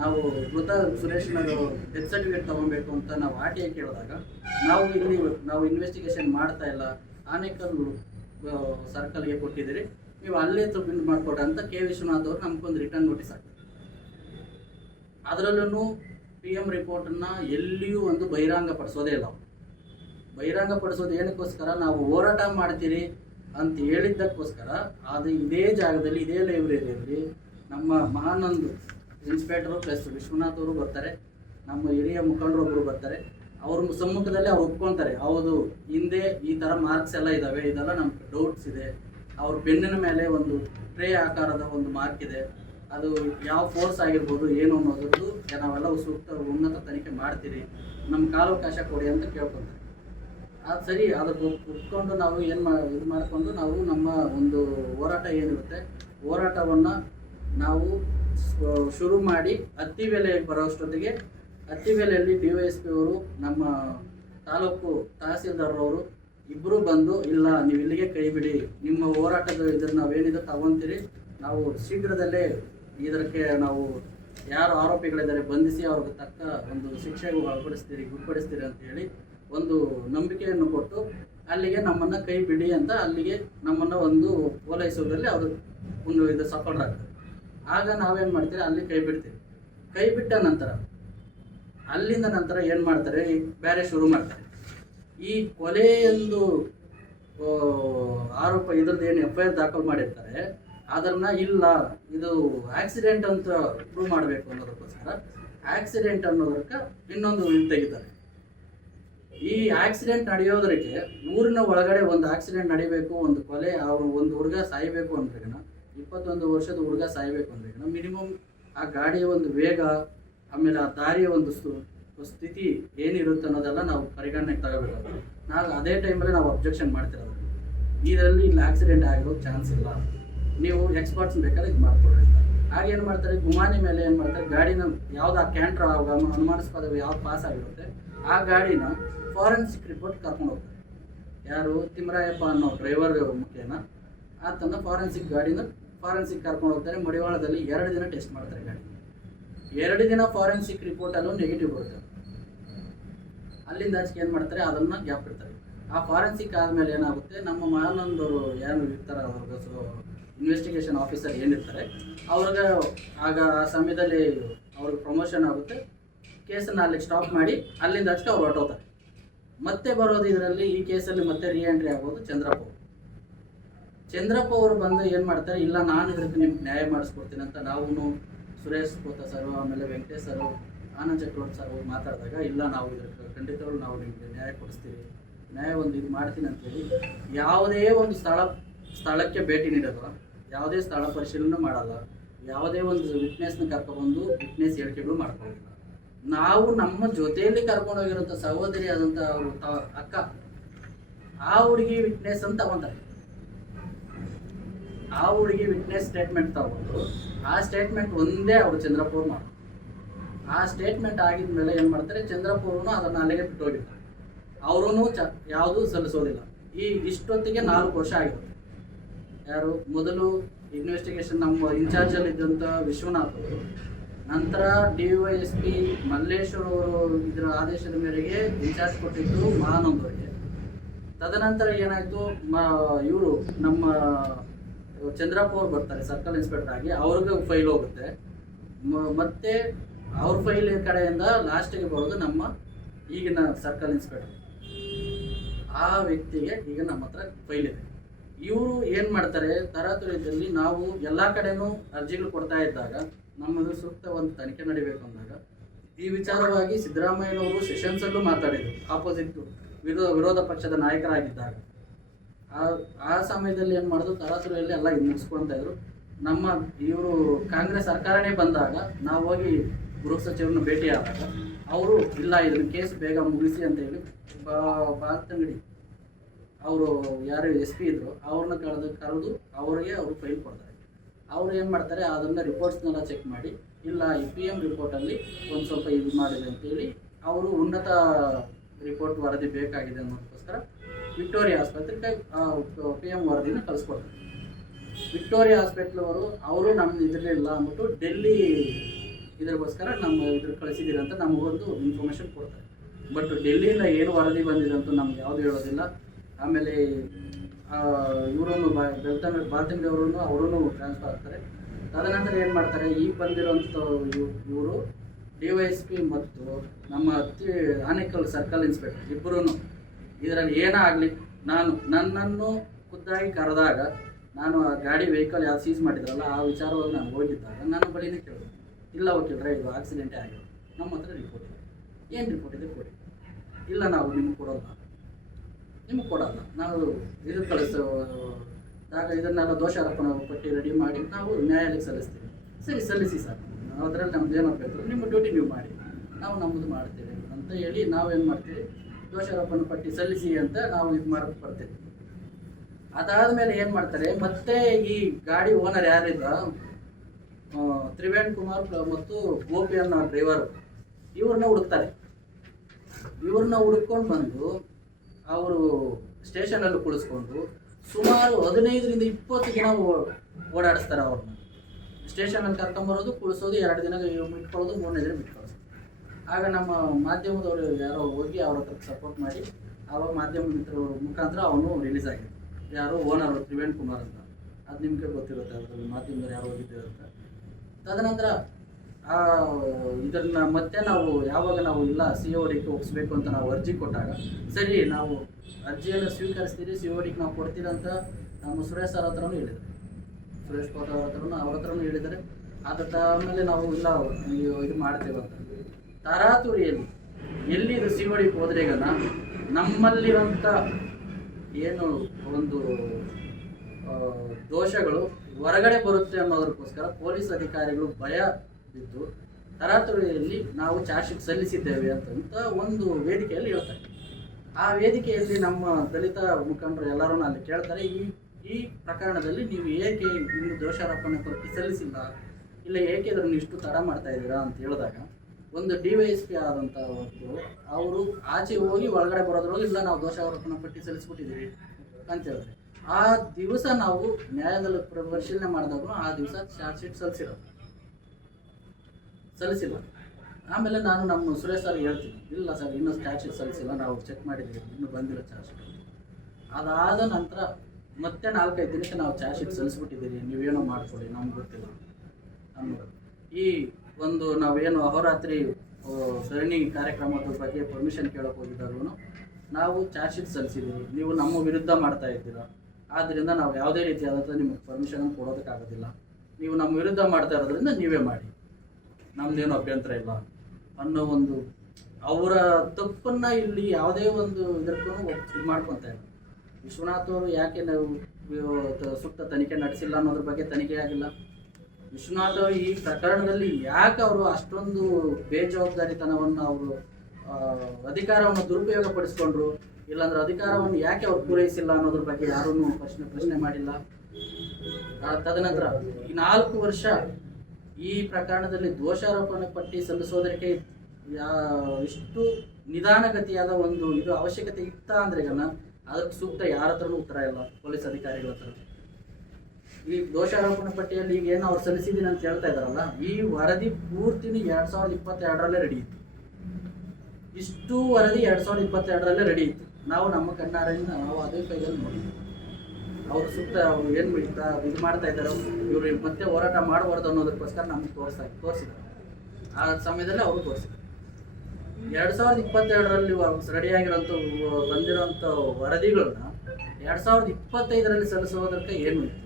ನಾವು ಮೃತ ಸುರೇಶ್ನ ಡೆತ್ ಸರ್ಟಿಫಿಕೇಟ್ ತೊಗೊಬೇಕು ಅಂತ ನಾವು RTI ಕೇಳಿದಾಗ ನಾವು ಇನ್ವೆಸ್ಟಿಗೇಷನ್ ಮಾಡ್ತಾ ಇಲ್ಲ, ಆನೇಕಲ್ ಸರ್ಕಲ್ಗೆ ಕೊಟ್ಟಿದ್ದೀರಿ, ನೀವು ಅಲ್ಲೇ ಸಬ್ಮಿಟ್ ಮಾಡಿಕೊಡ್ರಿ ಅಂತ K. ವಿಶ್ವನಾಥ್ ಅವರು ನಮಗೊಂದು ರಿಟರ್ನ್ ನೋಟಿಸ್ ಹಾಕ್ತಾರೆ. ಅದರಲ್ಲೂ PM ರಿಪೋರ್ಟನ್ನು ಎಲ್ಲಿಯೂ ಒಂದು ಬಹಿರಂಗ ಪಡಿಸೋದೇ ಇಲ್ಲ. ಬಹಿರಂಗ ಪಡಿಸೋದು ಏನಕ್ಕೋಸ್ಕರ, ನಾವು ಹೋರಾಟ ಮಾಡ್ತೀರಿ ಅಂತ ಹೇಳಿದ್ದಕ್ಕೋಸ್ಕರ. ಅದು ಇದೇ ಜಾಗದಲ್ಲಿ, ಇದೇ ಲೈಬ್ರರಿಯಲ್ಲಿ ನಮ್ಮ ಮಹಾನಂದ್ ಇನ್ಸ್ಪೆಕ್ಟರು ಪ್ಲಸ್ ವಿಶ್ವನಾಥ್ ಅವರು ಬರ್ತಾರೆ, ನಮ್ಮ ಹಿರಿಯ ಮುಖಂಡರೊಬ್ಬರು ಬರ್ತಾರೆ. ಅವ್ರ ಸಮ್ಮುಖದಲ್ಲಿ ಅವ್ರು ಒಪ್ಕೊತಾರೆ, ಹೌದು ಹಿಂದೆ ಈ ಥರ ಮಾರ್ಕ್ಸ್ ಎಲ್ಲ ಇದ್ದಾವೆ, ಇದೆಲ್ಲ ನಮ್ಗೆ ಡೌಟ್ಸ್ ಇದೆ. ಅವ್ರ ಬೆನ್ನಿನ ಮೇಲೆ ಒಂದು ಟ್ರೇ ಆಕಾರದ ಒಂದು ಮಾರ್ಕ್ ಇದೆ, ಅದು ಯಾವ ಫೋರ್ಸ್ ಆಗಿರ್ಬೋದು ಏನು ಅನ್ನೋದದ್ದು ನಾವೆಲ್ಲ ಸೂಕ್ತ ಉನ್ನತ ತನಿಖೆ ಮಾಡ್ತೀರಿ, ನಮ್ಮ ಕಾಲಾವಕಾಶ ಕೊಡಿ ಅಂತ ಕೇಳ್ಕೊತಾರೆ. ಅದು ಸರಿ, ಅದಕ್ಕೆ ಒಪ್ಕೊಂಡು ನಾವು ಇದು ಮಾಡಿಕೊಂಡು ನಾವು ನಮ್ಮ ಒಂದು ಹೋರಾಟ ಏನಿರುತ್ತೆ, ಹೋರಾಟವನ್ನು ನಾವು ಶುರು ಮಾಡಿ ಅತ್ತಿಬೆಲೆಗೆ ಬರೋಷ್ಟೊತ್ತಿಗೆ ಅತ್ತಿಬೆಲೆಯಲ್ಲಿ DYSP ಅವರು ನಮ್ಮ ತಾಲೂಕು ತಹಸೀಲ್ದಾರರವರು ಇಬ್ಬರು ಬಂದು, ಇಲ್ಲ ನೀವು ಇಲ್ಲಿಗೆ ಕೈ ಬಿಡಿ, ನಿಮ್ಮ ಹೋರಾಟದ ಇದನ್ನು ನಾವೇನಿದೆ ತಗೊಂತೀರಿ, ನಾವು ಶೀಘ್ರದಲ್ಲೇ ಇದಕ್ಕೆ ನಾವು ಯಾರು ಆರೋಪಿಗಳಿದ್ದಾರೆ ಬಂಧಿಸಿ ಅವ್ರಿಗೆ ತಕ್ಕ ಒಂದು ಶಿಕ್ಷೆಗೆ ಗುರಿಪಡಿಸ್ತೀರಿ ಅಂತ ಹೇಳಿ ಒಂದು ನಂಬಿಕೆಯನ್ನು ಕೊಟ್ಟು ಅಲ್ಲಿಗೆ ನಮ್ಮನ್ನು ಕೈ ಬಿಡಿ ಅಂತ ಅಲ್ಲಿಗೆ ನಮ್ಮನ್ನು ಒಂದು ಓಲೈಸುವುದರಲ್ಲಿ ಅದು ಒಂದು ಇದು ಸಫಲರಾಗ್ತದೆ. ಆಗ ನಾವೇನು ಮಾಡ್ತೀವಿ, ಅಲ್ಲಿ ಕೈ ಬಿಡ್ತೀವಿ. ಕೈ ಬಿಟ್ಟ ನಂತರ ಅಲ್ಲಿಂದ ನಂತರ ಏನು ಮಾಡ್ತಾರೆ, ಬೇರೆ ಶುರು ಮಾಡ್ತಾರೆ. ಈ ಕೊಲೆಯೊಂದು ಆರೋಪ ಇದ್ರದ್ದು ಏನು FIR ದಾಖಲು ಮಾಡಿರ್ತಾರೆ, ಅದನ್ನು ಇಲ್ಲ ಇದು ಆಕ್ಸಿಡೆಂಟ್ ಅಂತ ಪ್ರೂವ್ ಮಾಡಬೇಕು ಅನ್ನೋದಕ್ಕೋಸ್ಕರ ಆಕ್ಸಿಡೆಂಟ್ ಅನ್ನೋದಕ್ಕೆ ಇನ್ನೊಂದು ತೆಗಿತಾರೆ. ಈ ಆಕ್ಸಿಡೆಂಟ್ ನಡೆಯೋದಕ್ಕೆ ಊರಿನ ಒಳಗಡೆ ಒಂದು ಆಕ್ಸಿಡೆಂಟ್ ನಡಿಬೇಕು, ಒಂದು ಕೊಲೆ, ಒಂದು ಹುಡುಗ ಸಾಯಬೇಕು ಅಂದ್ರೆ 21 ವರ್ಷದ ಹುಡುಗ ಸಾಯಬೇಕು ಅಂದ್ರೆ ಮಿನಿಮಮ್ ಆ ಗಾಡಿಯ ಒಂದು ವೇಗ, ಆಮೇಲೆ ಆ ದಾರಿಯ ಒಂದು ಸ್ಥಿತಿ ಏನಿರುತ್ತೆ ಅನ್ನೋದೆಲ್ಲ ನಾವು ಪರಿಗಣನೆಗೆ ತಗೋಬೇಕಾಗುತ್ತೆ. ನಾವು ಅದೇ ಟೈಮಲ್ಲಿ ನಾವು ಅಬ್ಜೆಕ್ಷನ್ ಮಾಡ್ತಿರೋದು, ಇದರಲ್ಲಿ ಇಲ್ಲಿ ಆಕ್ಸಿಡೆಂಟ್ ಆಗಿರೋ ಚಾನ್ಸ್ ಇಲ್ಲ, ನೀವು ಎಕ್ಸ್ಪರ್ಟ್ಸ್ ಬೇಕಾದ್ರೆ ಇದು ಮಾಡ್ಕೊಡ್ರಿ ಅಂತ. ಆಗೇನು ಮಾಡ್ತಾರೆ, ಗುಮಾನಿ ಮೇಲೆ ಏನು ಮಾಡ್ತಾರೆ, ಗಾಡಿನ ಯಾವ್ದು ಆ ಕ್ಯಾಂಟ್ರ್ ಅನುಮಾನಿಸ್ಪದ ಯಾವ್ದು ಪಾಸ್ ಆಗಿರುತ್ತೆ ಆ ಗಾಡಿನ ಫಾರೆನ್ಸಿಕ್ ರಿಪೋರ್ಟ್ ಕರ್ಕೊಂಡು ಹೋಗ್ತಾರೆ. ಯಾರು, ತಿಮ್ಮರಾಯಪ್ಪ ಅನ್ನೋ ಡ್ರೈವರ್ ಮುಖ್ಯನ ಆತನ ಫಾರೆನ್ಸಿಕ್ ಕರ್ಕೊಂಡು ಹೋಗ್ತಾರೆ. ಮಡಿವಾಳದಲ್ಲಿ 2 ದಿನ ಟೆಸ್ಟ್ ಮಾಡ್ತಾರೆ ಗಾಡಿ. 2 ದಿನ ಫಾರೆನ್ಸಿಕ್ ರಿಪೋರ್ಟಲ್ಲೂ ನೆಗೆಟಿವ್ ಬರುತ್ತೆ. ಅಲ್ಲಿಂದ ಆಚೆಗೆ ಏನು ಮಾಡ್ತಾರೆ, ಅದನ್ನು ಗ್ಯಾಪ್ ಇಡ್ತಾರೆ. ಆ ಫಾರೆನ್ಸಿಕ್ ಆದಮೇಲೆ ಏನಾಗುತ್ತೆ, ನಮ್ಮ ಮಹಾನಂದವರು ಏನು ಇರ್ತಾರೆ, ಅವ್ರಿಗೆ ಇನ್ವೆಸ್ಟಿಗೇಷನ್ ಆಫೀಸರ್ ಏನಿರ್ತಾರೆ ಅವ್ರಿಗೆ ಆಗ ಆ ಸಮಯದಲ್ಲಿ ಅವ್ರಿಗೆ ಪ್ರಮೋಷನ್ ಆಗುತ್ತೆ. ಕೇಸನ್ನು ಅಲ್ಲಿಗೆ ಸ್ಟಾಪ್ ಮಾಡಿ ಅಲ್ಲಿಂದ ಆಚೆಗೆ ಅವ್ರು ಹೊರಟೋಗ್ತಾರೆ. ಮತ್ತೆ ಬರೋದು ಇದರಲ್ಲಿ ಈ ಕೇಸಲ್ಲಿ ಮತ್ತೆ ಎಂಟ್ರಿ ಆಗೋದು ಚಂದ್ರಪ್ಪ ಅವರು ಬಂದು ಏನು ಮಾಡ್ತಾರೆ, ಇಲ್ಲ ನಾನು ಇದಕ್ಕೆ ನಿಮ್ಗೆ ನ್ಯಾಯ ಮಾಡಿಸ್ಕೊಡ್ತೀನಿ ಅಂತ ನಾವು ಸುರೇಶ್ ಕೋತ ಸರ್, ಆಮೇಲೆ ವೆಂಕಟೇಶ್ ಸರ್, ಆನಂದ್ ಚಕ್ರವರ್ತಿ ಸರ್ ಅವ್ರು ಮಾತಾಡಿದಾಗ, ಇಲ್ಲ ನಾವು ಇದಕ್ಕೆ ಖಂಡಿತವಾಗ್ಲೂ ನಾವು ನಿಮಗೆ ನ್ಯಾಯ ಕೊಡಿಸ್ತೀವಿ, ನ್ಯಾಯ ಒಂದು ಇದು ಮಾಡ್ತೀನಿ ಅಂತೇಳಿ ಯಾವುದೇ ಒಂದು ಸ್ಥಳಕ್ಕೆ ಭೇಟಿ ನೀಡೋಲ್ಲ, ಯಾವುದೇ ಸ್ಥಳ ಪರಿಶೀಲನೆ ಮಾಡಲ್ಲ, ಯಾವುದೇ ಒಂದು ವಿಟ್ನೆಸ್ನ ಕರ್ಕೊಬಂದು ವಿಟ್ನೆಸ್ ಹೇಳಿಕೆಗಳು ಮಾಡ್ಕೊಳ್ಳಿಲ್ಲ. ನಾವು ನಮ್ಮ ಜೊತೆಯಲ್ಲಿ ಕರ್ಕೊಂಡೋಗಿರೋಂಥ ಸಹೋದರಿ ಆದಂಥ ಅವರು ಅಕ್ಕ, ಆ ಹುಡುಗಿ ವಿಟ್ನೆಸ್ ಅಂತ ತಗೊಂತಾರೆ. ಆ ಹುಡುಗಿ ವಿಟ್ನೆಸ್ ಸ್ಟೇಟ್ಮೆಂಟ್ ತಗೊಂಡು ಆ ಸ್ಟೇಟ್ಮೆಂಟ್ ಒಂದೇ ಅವರು ಚಂದ್ರಪ್ಪ ಅವ್ರು ಮಾಡೋದು. ಆ ಸ್ಟೇಟ್ಮೆಂಟ್ ಆಗಿದ್ಮೇಲೆ ಏನು ಮಾಡ್ತಾರೆ, ಚಂದ್ರಪ್ಪ ಅವ್ರೂ ಅದನ್ನು ಅಲ್ಲಿಗೆ ಬಿಟ್ಟೋಗಿರ್ತಾರೆ. ಅವರೂ ಯಾವುದೂ ಸಲ್ಲಿಸೋದಿಲ್ಲ. ಇಷ್ಟೊತ್ತಿಗೆ 4 ವರ್ಷ ಆಗಿರುತ್ತೆ. ಯಾರು ಮೊದಲು ಇನ್ವೆಸ್ಟಿಗೇಷನ್ ನಮ್ಮ ಇನ್ಚಾರ್ಜಲ್ಲಿ ಇದ್ದಂಥ ವಿಶ್ವನಾಥ್ ಅವರು, ನಂತರ DYSP ಮಲ್ಲೇಶ್ವರ ಅವರು ಇದರ ಆದೇಶದ ಮೇರೆಗೆ ಇನ್ಚಾರ್ಜ್ ಕೊಟ್ಟಿದ್ದು ಮಹಾನಂದ್ ಅವರಿಗೆ. ತದನಂತರ ಏನಾಯಿತು, ಇವರು ನಮ್ಮ ಚಂದ್ರಪ್ಪ ಅವ್ರು ಬರ್ತಾರೆ ಸರ್ಕಲ್ ಇನ್ಸ್ಪೆಕ್ಟರ್ ಆಗಿ, ಅವ್ರಿಗೆ ಫೈಲ್ ಹೋಗುತ್ತೆ. ಮತ್ತೆ ಅವ್ರ ಫೈಲ್ ಕಡೆಯಿಂದ ಲಾಸ್ಟಿಗೆ ಬರೋದು ನಮ್ಮ ಈಗಿನ ಸರ್ಕಲ್ ಇನ್ಸ್ಪೆಕ್ಟರ್. ಆ ವ್ಯಕ್ತಿಗೆ ಈಗ ನಮ್ಮ ಹತ್ರ ಫೈಲ್ ಇದೆ. ಇವರು ಏನು ಮಾಡ್ತಾರೆ, ತರಾತುರಿಯಲ್ಲಿ ನಾವು ಎಲ್ಲ ಕಡೆನೂ ಅರ್ಜಿಗಳು ಕೊಡ್ತಾ ಇದ್ದಾಗ ನಮ್ಮದು ಸೂಕ್ತ ಒಂದು ತನಿಖೆ ನಡಿಬೇಕು ಅಂದಾಗ ಈ ವಿಚಾರವಾಗಿ ಸಿದ್ದರಾಮಯ್ಯನವರು ಸೆಷನ್ಸಲ್ಲೂ ಮಾತಾಡಿದರು, ಆಪೋಸಿಟ್ ವಿರೋಧ ಪಕ್ಷದ ನಾಯಕರಾಗಿದ್ದಾಗ. ಆ ಸಮಯದಲ್ಲಿ ಏನು ಮಾಡಿದ್ರು, ತರಾತುರಿಯಲ್ಲಿ ಎಲ್ಲ ಮುಗಿಸ್ಕೊಳ್ತಾ ಇದ್ರು. ನಮ್ಮ ಇವರು ಕಾಂಗ್ರೆಸ್ ಸರ್ಕಾರನೇ ಬಂದಾಗ ನಾವು ಹೋಗಿ ಗೃಹ ಸಚಿವರನ್ನು ಭೇಟಿಯಾದಾಗ ಅವರು ಇಲ್ಲ ಇದನ್ನ ಕೇಸ್ ಬೇಗ ಮುಗಿಸಿ ಅಂತ ಹೇಳಿ ಬಾತಂಗಡಿ ಅವರು ಯಾರು SP ಇದ್ರು ಅವ್ರನ್ನ ಕರೆದು ಅವರಿಗೆ ಅವರು ಫೈಲ್ ಕೊಡ್ತಾರೆ. ಅವ್ರು ಏನು ಮಾಡ್ತಾರೆ, ಅದನ್ನು ರಿಪೋರ್ಟ್ಸ್ನೆಲ್ಲ ಚೆಕ್ ಮಾಡಿ ಇಲ್ಲ ಈ PM ರಿಪೋರ್ಟಲ್ಲಿ ಒಂದು ಸ್ವಲ್ಪ ಇದು ಮಾಡಿದೆ ಅಂತೇಳಿ ಅವರು ಉನ್ನತ ರಿಪೋರ್ಟ್ ವರದಿ ಬೇಕಾಗಿದೆ ಅನ್ನೋದಕ್ಕೋಸ್ಕರ ವಿಕ್ಟೋರಿಯಾ ಆಸ್ಪತ್ರೆಗೆ PM ವರದಿನ ಕಳಿಸ್ಕೊಡ್ತಾರೆ. ವಿಕ್ಟೋರಿಯಾ ಹಾಸ್ಪಿಟ್ಲ್ ಅವರು ನಮ್ಮ ಇದರಲ್ಲಿಲ್ಲ ಅಂದ್ಬಿಟ್ಟು ಡೆಲ್ಲಿ ಇದಕ್ಕೋಸ್ಕರ ನಮ್ಮ ಇದ್ರ ಕಳಿಸಿದ್ದೀರಿ ಅಂತ ನಮಗೊಂದು ಇನ್ಫಾರ್ಮೇಷನ್ ಕೊಡ್ತಾರೆ. ಬಟ್ ಡೆಲ್ಲಿಯಿಂದ ಏನು ವರದಿ ಬಂದಿದೆ ಅಂತ ನಮ್ಗೆ ಯಾವುದು ಹೇಳೋದಿಲ್ಲ. ಆಮೇಲೆ ಇವರನ್ನು ಬಾಲ್ತಂಗಡಿ ಅವರೂ ಟ್ರಾನ್ಸ್ಫರ್ ಆಗ್ತಾರೆ. ತದನಂತರ ಏನು ಮಾಡ್ತಾರೆ, ಈಗ ಬಂದಿರೋಂಥ ಇವರು DYSP ಮತ್ತು ನಮ್ಮ ಆನೇಕಲ್ ಸರ್ಕಲ್ ಇನ್ಸ್ಪೆಕ್ಟರ್ ಇಬ್ಬರೂ ಇದರಲ್ಲಿ ಏನೇ ಆಗಲಿ ನನ್ನನ್ನು ಖುದ್ದಾಗಿ ಕರೆದಾಗ ನಾನು ಆ ಗಾಡಿ ವೆಹಿಕಲ್ ಯಾವ್ದು ಸೀಸ್ ಮಾಡಿದ್ರಲ್ಲ ಆ ವಿಚಾರವಾಗಿ ನಾನು ಹೋಗಿದ್ದಾಗ ನನ್ನ ಬಳಿನೇ ಕೇಳಿದೆ, ಇಲ್ಲ ವಕೀಲರೇ ಇದು ಆಕ್ಸಿಡೆಂಟೇ ಆಗಿರೋದು, ನಮ್ಮ ಹತ್ರ ರಿಪೋರ್ಟ್ ಇದೆ, ಏನು ರಿಪೋರ್ಟ್ ಇದೆ ಕೊಡಿ. ಇಲ್ಲ ನಾವು ನಿಮಗೆ ಕೊಡೋಲ್ಲ ನಾವು ಇದು ಕಳಿಸಿದಾಗ ಇದನ್ನೆಲ್ಲ ದೋಷಾರೋಪಣೆ ಪಟ್ಟಿ ರೆಡಿ ಮಾಡಿ ನಾವು ನ್ಯಾಯಾಲಯಕ್ಕೆ ಸಲ್ಲಿಸ್ತೀವಿ. ಸರಿ ಸಲ್ಲಿಸಿ ಸರ್, ಅದರಲ್ಲಿ ನಮ್ದು ಏನು ಬೇಕು ನಿಮ್ಮ ಡ್ಯೂಟಿ ನೀವು ಮಾಡಿ, ನಾವು ನಮ್ಮದು ಮಾಡ್ತೇವೆ ಅಂತ ಹೇಳಿ ನಾವೇನು ಮಾಡ್ತೀವಿ, ದೋಷಾರೋಪಣೆ ಪಟ್ಟಿ ಸಲ್ಲಿಸಿ ಅಂತ ನಾವು ಇದು ಮಾಡೋಕ್ಕೆ ಬರ್ತೀವಿ. ಅದಾದಮೇಲೆ ಏನು ಮಾಡ್ತಾರೆ, ಮತ್ತೆ ಈ ಗಾಡಿ ಓನರ್ ಯಾರಿದ್ದ ತ್ರಿವೇಣ್ ಕುಮಾರ್ ಮತ್ತು ಗೋಪಿ ಅನ್ನೋ ಡ್ರೈವರ್ ಇವ್ರನ್ನ ಹುಡುಕ್ತಾರೆ. ಇವ್ರನ್ನ ಹುಡುಕೊಂಡು ಬಂದು ಅವರು ಸ್ಟೇಷನಲ್ಲಿ ಕುಳಿಸ್ಕೊಂಡು ಸುಮಾರು 15ರಿಂದ 20 ದಿನ ಓಡಾಡಿಸ್ತಾರೆ. ಅವ್ರನ್ನ ಸ್ಟೇಷನಲ್ಲಿ ಕರ್ಕೊಂಬರೋದು, ಕುಳಿಸೋದು, 2 ದಿನ ಬಿಟ್ಕೊಳ್ಳೋದು, 3ನೇ ದಿನ ಬಿಟ್ಕೊಳ್ಳೋದು. ಆಗ ನಮ್ಮ ಮಾಧ್ಯಮದವರು ಯಾರೋ ಹೋಗಿ ಅವ್ರ ಹತ್ರ ಸಪೋರ್ಟ್ ಮಾಡಿ ಆವಾಗ ಮಾಧ್ಯಮ ಮಿತ್ರರ ಮುಖಾಂತರ ಅವನು ರಿಲೀಸ್ ಆಗಿದೆ. ಯಾರು ಓನರ್ ತ್ರಿವೇಣ್ ಕುಮಾರ್ ಅಂತ, ಅದು ನಿಮಗೆ ಗೊತ್ತಿರುತ್ತೆ, ಅದರಲ್ಲಿ ಮಾಧ್ಯಮದವ್ರು ಯಾರು ಹೋಗಿದ್ದೇವೆ ಅಂತ. ತದನಂತರ ಇದನ್ನು ಮತ್ತೆ ನಾವು ಯಾವಾಗ ನಾವು ಇಲ್ಲ CODಗೆ ಒಪ್ಪಿಸ್ಬೇಕು ಅಂತ ನಾವು ಅರ್ಜಿ ಕೊಟ್ಟಾಗ ಸರಿ ನಾವು ಅರ್ಜಿಯನ್ನು ಸ್ವೀಕರಿಸ್ತೀರಿ, CODಗೆ ನಾವು ಕೊಡ್ತೀರಿ ಅಂತ ನಮ್ಮ ಸುರೇಶ್ ಸರ್ ಹತ್ರನೂ ಹೇಳಿದ್ದಾರೆ, ಸುರೇಶ್ ಕೋಟ ಅವ್ರ ಹತ್ರನೂ ಹೇಳಿದ್ದಾರೆ. ಆಮೇಲೆ ನಾವು ಇಲ್ಲ ಇದು ಮಾಡ್ತೇವೆ ಅಂತ ತರಾತುರಿಯಲ್ಲಿ ಎಲ್ಲಿ ಇದು CODಗೆ ಹೋದ್ರೆಗ ನಮ್ಮಲ್ಲಿರುವಂಥ ಏನು ಒಂದು ದೋಷಗಳು ಹೊರಗಡೆ ಬರುತ್ತೆ ಅನ್ನೋದಕ್ಕೋಸ್ಕರ ಪೊಲೀಸ್ ಅಧಿಕಾರಿಗಳು ಭಯ ಬಿದ್ದು ತರಾತುರಿಯಲ್ಲಿ ನಾವು ಚಾರ್ಜ್ ಶೀಟ್ ಸಲ್ಲಿಸಿದ್ದೇವೆ ಅಂತ ಒಂದು ವೇದಿಕೆಯಲ್ಲಿ ಹೇಳ್ತಾರೆ. ಆ ವೇದಿಕೆಯಲ್ಲಿ ನಮ್ಮ ದಲಿತ ಮುಖಂಡರು ಎಲ್ಲರೂ ಅಲ್ಲಿ ಕೇಳ್ತಾರೆ, ಈ ಪ್ರಕರಣದಲ್ಲಿ ನೀವು ಏಕೆ ಇನ್ನು ದೋಷಾರೋಪಣೆ ಪಟ್ಟಿ ಸಲ್ಲಿಸಿಲ್ಲ, ಇಲ್ಲ ಏಕೆ ಇದನ್ನು ಇಷ್ಟು ತಡ ಮಾಡ್ತಾ ಇದ್ದೀರಾ ಅಂತ ಹೇಳಿದಾಗ ಒಂದು DYSP ಆದಂಥ ಅವರು ಆಚೆ ಹೋಗಿ ಒಳಗಡೆ ಬರೋದ್ರೊಳಗೆ ಇಲ್ಲ ನಾವು ದೋಷಾರೋಪಣೆ ಪಟ್ಟಿ ಸಲ್ಲಿಸ್ಬಿಟ್ಟಿದ್ದೀವಿ ಅಂತ ಹೇಳಿದ್ರೆ ಆ ದಿವಸ ನಾವು ನ್ಯಾಯಾಲಯದಲ್ಲಿ ಪರಿಶೀಲನೆ ಮಾಡಿದಾಗ ಆ ದಿವಸ ಚಾರ್ಜ್ ಶೀಟ್ ಸಲ್ಲಿಸಿಲ್ಲ. ಆಮೇಲೆ ನಾನು ನಮ್ಮ ಸುರೇಶ್ ಸರ್ ಹೇಳ್ತೀನಿ, ಇಲ್ಲ ಸರ್ ಇನ್ನೂ ಚಾರ್ಜ್ ಶೀಟ್ ಸಲ್ಲಿಸಿಲ್ಲ, ನಾವು ಚೆಕ್ ಮಾಡಿದ್ದೀವಿ, ಇನ್ನೂ ಬಂದಿಲ್ಲ ಚಾರ್ಜ್ ಶೀಟ್. ಅದಾದ ನಂತರ ಮತ್ತೆ 4-5 ದಿನಕ್ಕೆ ನಾವು ಚಾರ್ಜ್ ಶೀಟ್ ಸಲ್ಲಿಸ್ಬಿಟ್ಟಿದ್ದೀರಿ, ನೀವೇನೋ ಮಾಡಿಕೊಡಿ, ನಮ್ಗೆ ಗೊತ್ತಿಲ್ಲ ಅನ್ನೋದು. ಈ ಒಂದು ನಾವೇನು ಅಹೋರಾತ್ರಿ ಸರಣಿ ಕಾರ್ಯಕ್ರಮದ ಬಗ್ಗೆ ಪರ್ಮಿಷನ್ ಕೇಳೋಕೆ ಹೋಗಿದ್ದಾಗೂ ನಾವು ಚಾರ್ಜ್ ಶೀಟ್ ಸಲ್ಲಿಸಿದ್ದೀವಿ, ನೀವು ನಮ್ಮ ವಿರುದ್ಧ ಮಾಡ್ತಾ ಇದ್ದೀರಾ, ಆದ್ದರಿಂದ ನಾವು ಯಾವುದೇ ರೀತಿಯಾದಂಥ ನಿಮಗೆ ಪರ್ಮಿಷನ್ ಕೊಡೋದಕ್ಕಾಗೋದಿಲ್ಲ, ನೀವು ನಮ್ಮ ವಿರುದ್ಧ ಮಾಡ್ತಾ ಇರೋದ್ರಿಂದ ನೀವೇ ಮಾಡಿ, ನಮ್ಮದೇನು ಅಭ್ಯಂತರ ಇಲ್ಲ ಅನ್ನೋ ಒಂದು ಅವರ ತಪ್ಪನ್ನು ಇಲ್ಲಿ ಯಾವುದೇ ಒಂದು ಇದಕ್ಕೂ ಇದು ಮಾಡ್ಕೊತಾ ಇಲ್ಲ. ವಿಶ್ವನಾಥ್ ಅವರು ಯಾಕೆ ನಾವು ಸೂಕ್ತ ತನಿಖೆ ನಡೆಸಿಲ್ಲ ಅನ್ನೋದ್ರ ಬಗ್ಗೆ ತನಿಖೆ ಆಗಿಲ್ಲ. ವಿಶ್ವನಾಥ್ ಅವರು ಈ ಪ್ರಕರಣದಲ್ಲಿ ಯಾಕೆ ಅವರು ಅಷ್ಟೊಂದು ಬೇಜವಾಬ್ದಾರಿತನವನ್ನು ಅವರು ಅಧಿಕಾರವನ್ನು ದುರುಪಯೋಗ ಪಡಿಸ್ಕೊಂಡ್ರು, ಇಲ್ಲಾಂದ್ರೆ ಅಧಿಕಾರವನ್ನು ಯಾಕೆ ಅವ್ರು ಪೂರೈಸಿಲ್ಲ ಅನ್ನೋದ್ರ ಬಗ್ಗೆ ಯಾರೂ ಪ್ರಶ್ನೆ ಮಾಡಿಲ್ಲ. ತದನಂತರ ಈ 4 ವರ್ಷ ಈ ಪ್ರಕರಣದಲ್ಲಿ ದೋಷಾರೋಪಣೆ ಪಟ್ಟಿ ಸಲ್ಲಿಸೋದಕ್ಕೆ ಇಷ್ಟು ನಿಧಾನಗತಿಯಾದ ಒಂದು ಇದು ಅವಶ್ಯಕತೆ ಇತ್ತ ಅಂದ್ರೆ ಅದಕ್ಕೆ ಸೂಕ್ತ ಯಾರ ಹತ್ರನೂ ಉತ್ತರ ಇಲ್ಲ ಪೊಲೀಸ್ ಅಧಿಕಾರಿಗಳ ಹತ್ರ. ಈ ದೋಷಾರೋಪಣೆ ಪಟ್ಟಿಯಲ್ಲಿ ಈಗ ಏನು ಅವ್ರು ಸಲ್ಲಿಸಿದ್ದೀನಿ ಅಂತ ಹೇಳ್ತಾ ಇದ್ದಾರಲ್ಲ, ಈ ವರದಿ ಪೂರ್ತಿನೂ 2022ರಲ್ಲೇ ರೆಡಿ ಇತ್ತು. ಇಷ್ಟು ವರದಿ 2022ರಲ್ಲೇ ರೆಡಿ ಇತ್ತು. ನಾವು ನಮ್ಮ ಕಣ್ಣಾರೆಯಿಂದ ನಾವು ಅದೇ ಕೈಯಲ್ಲಿ ನೋಡಿದ್ವಿ. ಅವರು ಸೂಕ್ತ ಅವರು ಏನು ಇದು ಮಾಡ್ತಾ ಇದ್ದಾರೆ, ಇವರು ಮತ್ತೆ ಹೋರಾಟ ಮಾಡಬಾರ್ದು ಅನ್ನೋದಕ್ಕೋಸ್ಕರ ನಮಗೆ ತೋರಿಸಿದ್ದಾರೆ. ಆ ಸಮಯದಲ್ಲಿ ಅವರು ತೋರಿಸಿದ್ದಾರೆ. 2022ರಲ್ಲಿ ರೆಡಿಯಾಗಿರೋಂಥ ಬಂದಿರೋಂಥ ವರದಿಗಳನ್ನ 2025ರಲ್ಲಿ ಸಲ್ಲಿಸೋದಕ್ಕೆ ಏನು ಇತ್ತು,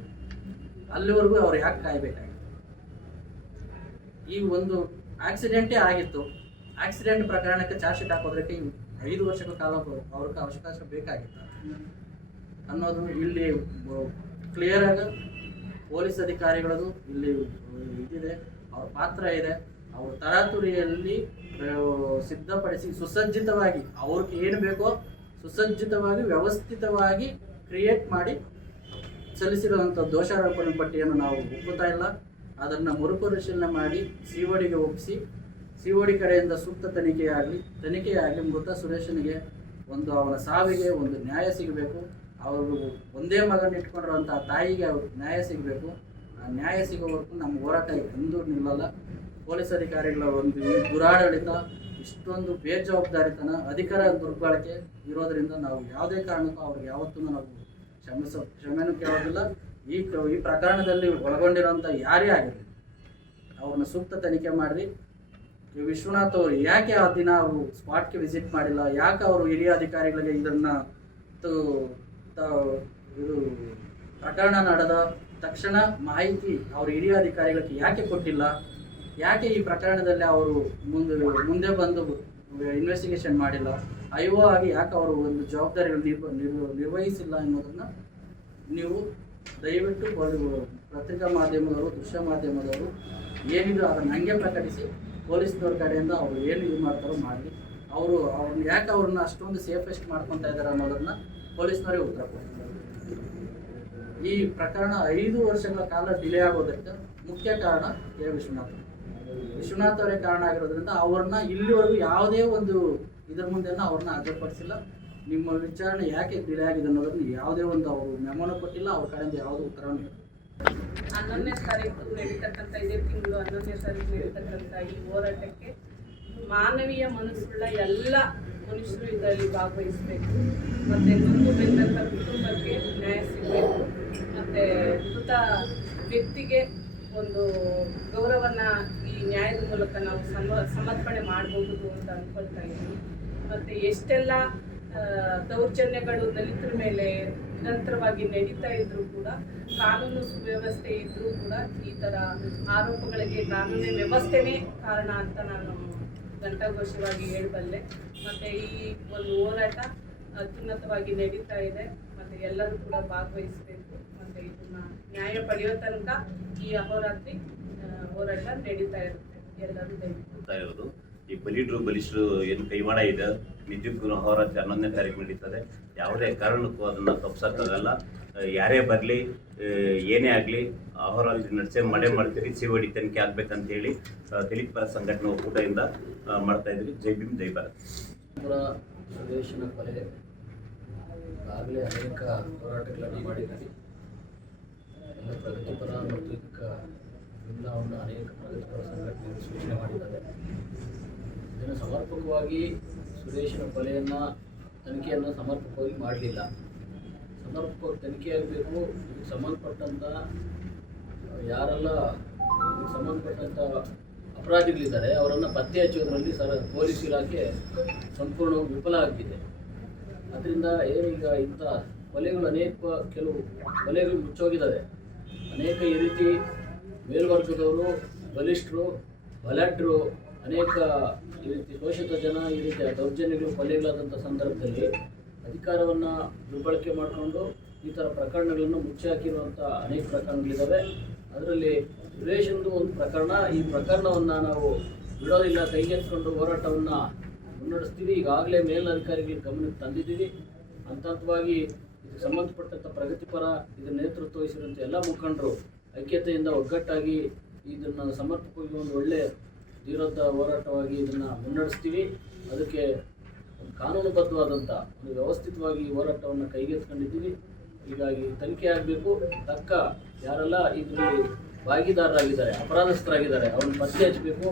ಅಲ್ಲಿವರೆಗೂ ಅವ್ರು ಯಾಕೆ ಕಾಯಬೇಕಾಗಿತ್ತು? ಈ ಒಂದು ಆಕ್ಸಿಡೆಂಟೇ ಆಗಿತ್ತು. ಆಕ್ಸಿಡೆಂಟ್ ಪ್ರಕರಣಕ್ಕೆ ಚಾರ್ಜ್ ಶೀಟ್ ಹಾಕೋದಕ್ಕೆ 5 ವರ್ಷಗಳ ಕಾಲ ಅವ್ರಿಗೆ ಅವಕಾಶ ಬೇಕಾಗಿತ್ತು. ಅನ್ನೋದು ಇಲ್ಲಿ ಕ್ಲಿಯರ್ ಆಗಿ ಪೊಲೀಸ್ ಅಧಿಕಾರಿಗಳದು ಇಲ್ಲಿ ಇದಿದೆ, ಅವ್ರ ಪಾತ್ರ ಇದೆ. ಅವ್ರ ತರಾತುರಿಯಲ್ಲಿ ಸಿದ್ಧಪಡಿಸಿ ಸುಸಜ್ಜಿತವಾಗಿ ಅವ್ರಿಗೆ ಏನು ಬೇಕೋ ಸುಸಜ್ಜಿತವಾಗಿ ವ್ಯವಸ್ಥಿತವಾಗಿ ಕ್ರಿಯೇಟ್ ಮಾಡಿ ಸಲ್ಲಿಸಿರುವಂಥ ದೋಷಾರೋಪಣೆ ಪಟ್ಟಿಯನ್ನು ನಾವು ಒಪ್ಪುತ್ತಾ ಇಲ್ಲ. ಅದನ್ನು ಮರುಪರಿಶೀಲನೆ ಮಾಡಿ CODಗೆ ಒಪ್ಪಿಸಿ COD ಕಡೆಯಿಂದ ಸೂಕ್ತ ತನಿಖೆಯಾಗಲಿ ಮೃತ ಸುರೇಶನಿಗೆ ಅವನ ಸಾವಿಗೆ ಒಂದು ನ್ಯಾಯ ಸಿಗಬೇಕು. ಅವರು ಒಂದೇ ಮಗನ ಇಟ್ಕೊಂಡಿರುವಂಥ ತಾಯಿಗೆ ನ್ಯಾಯ ಸಿಗಬೇಕು. ಆ ನ್ಯಾಯ ಸಿಗೋವರೆಗೂ ನಮ್ಮ ಹೋರಾಟ ಎಂದೂ ನಿಲ್ಲಲ್ಲ. ಪೊಲೀಸ್ ಅಧಿಕಾರಿಗಳ ಒಂದು ದುರಾಡಳಿತ, ಇಷ್ಟೊಂದು ಬೇಜವಾಬ್ದಾರಿತನ, ಅಧಿಕಾರ ದುರ್ಬಳಕೆ ಇರೋದರಿಂದ ನಾವು ಯಾವುದೇ ಕಾರಣಕ್ಕೂ ಅವ್ರಿಗೆ ಯಾವತ್ತೂ ನಾವು ಕ್ಷಮೆನೂ ಕೇಳೋದಿಲ್ಲ. ಈ ಪ್ರಕರಣದಲ್ಲಿ ಒಳಗೊಂಡಿರೋಂಥ ಯಾರೇ ಆಗಿರಲಿ ಅವ್ರನ್ನ ಸೂಕ್ತ ತನಿಖೆ ಮಾಡಿರಿ. ವಿಶ್ವನಾಥ್ ಅವರು ಯಾಕೆ ಆ ದಿನ ಅವರು ಸ್ಪಾಟ್ಗೆ ವಿಸಿಟ್ ಮಾಡಿಲ್ಲ, ಯಾಕೆ ಅವರು ಹಿರಿಯ ಅಧಿಕಾರಿಗಳಿಗೆ ಇದನ್ನು ಇದು ಪ್ರಕರಣ ನಡೆದ ತಕ್ಷಣ ಮಾಹಿತಿ ಅವರು ಹಿರಿಯ ಅಧಿಕಾರಿಗಳಿಗೆ ಯಾಕೆ ಕೊಟ್ಟಿಲ್ಲ, ಯಾಕೆ ಈ ಪ್ರಕರಣದಲ್ಲಿ ಅವರು ಮುಂದೆ ಬಂದು ಇನ್ವೆಸ್ಟಿಗೇಷನ್ ಮಾಡಿಲ್ಲ, IO ಆಗಿ ಯಾಕೆ ಅವರು ಒಂದು ಜವಾಬ್ದಾರಿಗಳು ನಿರ್ವಹಿಸಿಲ್ಲ ಅನ್ನೋದನ್ನು ನೀವು ದಯವಿಟ್ಟು ಪತ್ರಿಕಾ ಮಾಧ್ಯಮದವರು, ದೃಶ್ಯ ಮಾಧ್ಯಮದವರು ಏನಿದೆ ಅದನ್ನು ಹಂಗೆ ಪ್ರಕಟಿಸಿ ಪೊಲೀಸ್ನವ್ರ ಕಡೆಯಿಂದ ಅವರು ಏನು ಇದು ಮಾಡ್ತಾರೋ ಮಾಡಲಿ. ಅವ್ರನ್ನ ಯಾಕೆ ಅವ್ರನ್ನ ಅಷ್ಟೊಂದು ಸೇಫೆಸ್ಟ್ ಮಾಡ್ಕೊತಾ ಇದ್ದಾರೆ ಅನ್ನೋದನ್ನು ಪೊಲೀಸ್ನವರೇ ಉತ್ತರ ಕೊಡ್ತಾರೆ. ಈ ಪ್ರಕರಣ 5 ವರ್ಷಗಳ ಕಾಲ ಡಿಲೇ ಆಗೋದಕ್ಕೆ ಮುಖ್ಯ ಕಾರಣ ವಿಶ್ವನಾಥ್ ಅವರೇ ಕಾರಣ ಆಗಿರೋದ್ರಿಂದ ಅವ್ರನ್ನ ಇಲ್ಲಿವರೆಗೂ ಯಾವುದೇ ಒಂದು ಇದರ ಮುಂದೆನ ಅವ್ರನ್ನ ಹಾಜರುಪಡಿಸಿಲ್ಲ. ನಿಮ್ಮ ವಿಚಾರಣೆ ಯಾಕೆ ಡಿಲೇ ಆಗಿದೆ ಅನ್ನೋದನ್ನು ಯಾವುದೇ ಒಂದು ಅವರು ಮೆಮೊನ ಕೊಟ್ಟಿಲ್ಲ, ಅವ್ರ ಕಡೆಯಿಂದ ಯಾವುದೇ ಉತ್ತರನೂ ಇಲ್ಲ. 11ನೇ ತಾರೀಕು ನಡೀತಕ್ಕಂಥ ಇದೇ ತಿಂಗಳು 11ನೇ ತಾರೀಕು ನಡೀತಕ್ಕಂಥ ಈ ಹೋರಾಟಕ್ಕೆ ಮಾನವೀಯ ಮನಸ್ಸುಳ್ಳ ಎಲ್ಲ ಮನುಷ್ಯರು ಇದರಲ್ಲಿ ಭಾಗವಹಿಸಬೇಕು. ಮತ್ತು ನೊಂದು ಬೆಂದಂಥ ಕುಟುಂಬಕ್ಕೆ ನ್ಯಾಯ ಸಿಗಬೇಕು. ಮತ್ತು ಮೃತ ವ್ಯಕ್ತಿಗೆ ಒಂದು ಗೌರವನ ಈ ನ್ಯಾಯದ ಮೂಲಕ ನಾವು ಸಮರ್ಪಣೆ ಮಾಡಬಹುದು ಅಂತ ಅಂದ್ಕೊಳ್ತಾ ಇದ್ದೀವಿ. ಮತ್ತು ಎಷ್ಟೆಲ್ಲ ದೌರ್ಜನ್ಯಗಳು ದಲಿತರ ಮೇಲೆ ನಿರಂತರವಾಗಿ ನಡೀತಾ ಇದ್ರೂ ಕೂಡ, ಕಾನೂನು ಸುವ್ಯವಸ್ಥೆ ಇದ್ರೂ ಕೂಡ ಈ ಥರ ಆರೋಪಗಳಿಗೆ ಕಾನೂನಿನ ವ್ಯವಸ್ಥೆನೇ ಕಾರಣ ಅಂತ ನಾನು ಘಂಟಾಘೋಷವಾಗಿ ಹೇಳಬಲ್ಲೆ. ಮತ್ತು ಈ ಒಂದು ಹೋರಾಟ ಅತ್ಯುನ್ನತವಾಗಿ ನಡೀತಾ ಇದೆ. ಮತ್ತು ಎಲ್ಲರೂ ಕೂಡ ಭಾಗವಹಿಸಬೇಕು. ಮತ್ತು ಇದನ್ನು ನ್ಯಾಯ ಪಡೆಯೋ ತನಕ ಈ ಅಹೋರಾತ್ರಿ ಹೋರಾಟ ನಡೀತಾ ಇರುತ್ತೆ. ಎಲ್ಲರೂ ಇರೋದು ಈ ಬಲಿಷ್ಠರು ಏನು ಕೈವಾಡ ಇದೆ, ನಿಜಕ್ಕೂ ಹೋರಾಟ 11ನೇ ತಾರೀಕು ನಡೀತದೆ. ಯಾವುದೇ ಕಾರಣಕ್ಕೂ ಅದನ್ನು ತಪ್ಪಿಸೋಕ್ಕಾಗಲ್ಲ. ಯಾರೇ ಬರಲಿ, ಏನೇ ಆಗಲಿ, ಅಹೋರಾತ್ರಿ ನಡೆಸೇ ಮಾಡ್ತೀರಿ. COD ತನಿಖೆ ಆಗ್ಬೇಕಂತೇಳಿ ದಲಿತ ಪರ ಸಂಘಟನೆ ಒಕ್ಕೂಟದಿಂದ ಮಾಡ್ತಾ ಇದ್ರಿ. ಜೈ ಭೀಮ್, ಜೈ ಭಾರತ್. ಸುರೇಶನ ಕೊಲೆ ಆಗಲೇ ಅನೇಕ ಹೋರಾಟಗಳನ್ನು ಮಾಡಿದ್ದೀವಿ. ಎಲ್ಲ ಪ್ರಗತಿಪರ ಮತ್ತು ಇದಕ್ಕೆ ಭಿನ್ನವನ್ನು ಅನೇಕ ಪ್ರಗತಿಪರ ಸಂಘಟನೆಗಳು ಸೂಚನೆ ಮಾಡಿದ್ದಾರೆ. ಇದನ್ನು ಸಮರ್ಪಕವಾಗಿ ಸುರೇಶನ ಕೊಲೆಯನ್ನು ತನಿಖೆಯನ್ನು ಸಮರ್ಪಕವಾಗಿ ಮಾಡಲಿಲ್ಲ. ಸಮರ್ಪಕವಾಗಿ ತನಿಖೆ ಆಗಬೇಕು. ಇದಕ್ಕೆ ಸಂಬಂಧಪಟ್ಟಂಥ ಯಾರೆಲ್ಲ ಇದಕ್ಕೆ ಸಂಬಂಧಪಟ್ಟಂಥ ಅಪರಾಧಿಗಳಿದ್ದಾರೆ ಅವರನ್ನು ಪತ್ತೆ ಹಚ್ಚೋದ್ರಲ್ಲಿ ಪೊಲೀಸ್ ಇಲಾಖೆ ಸಂಪೂರ್ಣವಾಗಿ ವಿಫಲ ಆಗಿದೆ. ಅದರಿಂದ ಏನೀಗ ಇಂಥ ಕೊಲೆಗಳು ಕೆಲವು ಕೊಲೆಗಳು ಮುಚ್ಚೋಗಿದ್ದಾವೆ. ಅನೇಕ ಈ ರೀತಿ ಮೇಲ್ವರ್ಗದವರು, ಬಲಿಷ್ಠರು, ಬಲಾಢ್ಯರು, ಅನೇಕ ಈ ರೀತಿ ಶೋಷಿತ ಜನ ಈ ರೀತಿಯ ದೌರ್ಜನ್ಯಗಳು, ಕೊಲೆಗಳಾದಂಥ ಸಂದರ್ಭದಲ್ಲಿ ಅಧಿಕಾರವನ್ನು ದುರ್ಬಳಕೆ ಮಾಡಿಕೊಂಡು ಈ ಥರ ಪ್ರಕರಣಗಳನ್ನು ಮುಚ್ಚಿ ಹಾಕಿರುವಂಥ ಅನೇಕ ಪ್ರಕರಣಗಳಿದ್ದಾವೆ. ಅದರಲ್ಲಿ ಸುರೇಶಂದು ಒಂದು ಪ್ರಕರಣ. ಈ ಪ್ರಕರಣವನ್ನು ನಾವು ಬಿಡೋದಿಲ್ಲ, ಕೈಗೆತ್ತಿಕೊಂಡು ಹೋರಾಟವನ್ನು ಮುನ್ನಡೆಸ್ತೀವಿ. ಈಗಾಗಲೇ ಮೇಲಧಿಕಾರಿಗಳಿಗೆ ಗಮನಕ್ಕೆ ತಂದಿದ್ದೀವಿ. ಹಂತವಾಗಿ ಇದಕ್ಕೆ ಸಂಬಂಧಪಟ್ಟಂಥ ಪ್ರಗತಿಪರ ಇದನ್ನು ನೇತೃತ್ವ ವಹಿಸಿರುವಂಥ ಎಲ್ಲ ಮುಖಂಡರು ಐಕ್ಯತೆಯಿಂದ ಒಗ್ಗಟ್ಟಾಗಿ ಇದನ್ನು ಸಮರ್ಪಕವಾಗಿ ಒಂದು ಒಳ್ಳೆಯ ಧೀರೋದ್ಧ ಹೋರಾಟವಾಗಿ ಇದನ್ನು ಮುನ್ನಡೆಸ್ತೀವಿ. ಅದಕ್ಕೆ ಒಂದು ಕಾನೂನುಬದ್ಧವಾದಂಥ ಒಂದು ವ್ಯವಸ್ಥಿತವಾಗಿ ಈ ಹೋರಾಟವನ್ನು ಕೈಗೆತ್ತಿಕೊಂಡಿದ್ದೀವಿ. ಹೀಗಾಗಿ ತನಿಖೆ ಆಗಬೇಕು. ತಕ್ಕ ಯಾರೆಲ್ಲ ಇದರಲ್ಲಿ ಭಾಗಿದಾರರಾಗಿದ್ದಾರೆ, ಅಪರಾಧಸ್ಥರಾಗಿದ್ದಾರೆ, ಅವ್ರನ್ನ ಪತ್ತೆ ಹಚ್ಚಬೇಕು.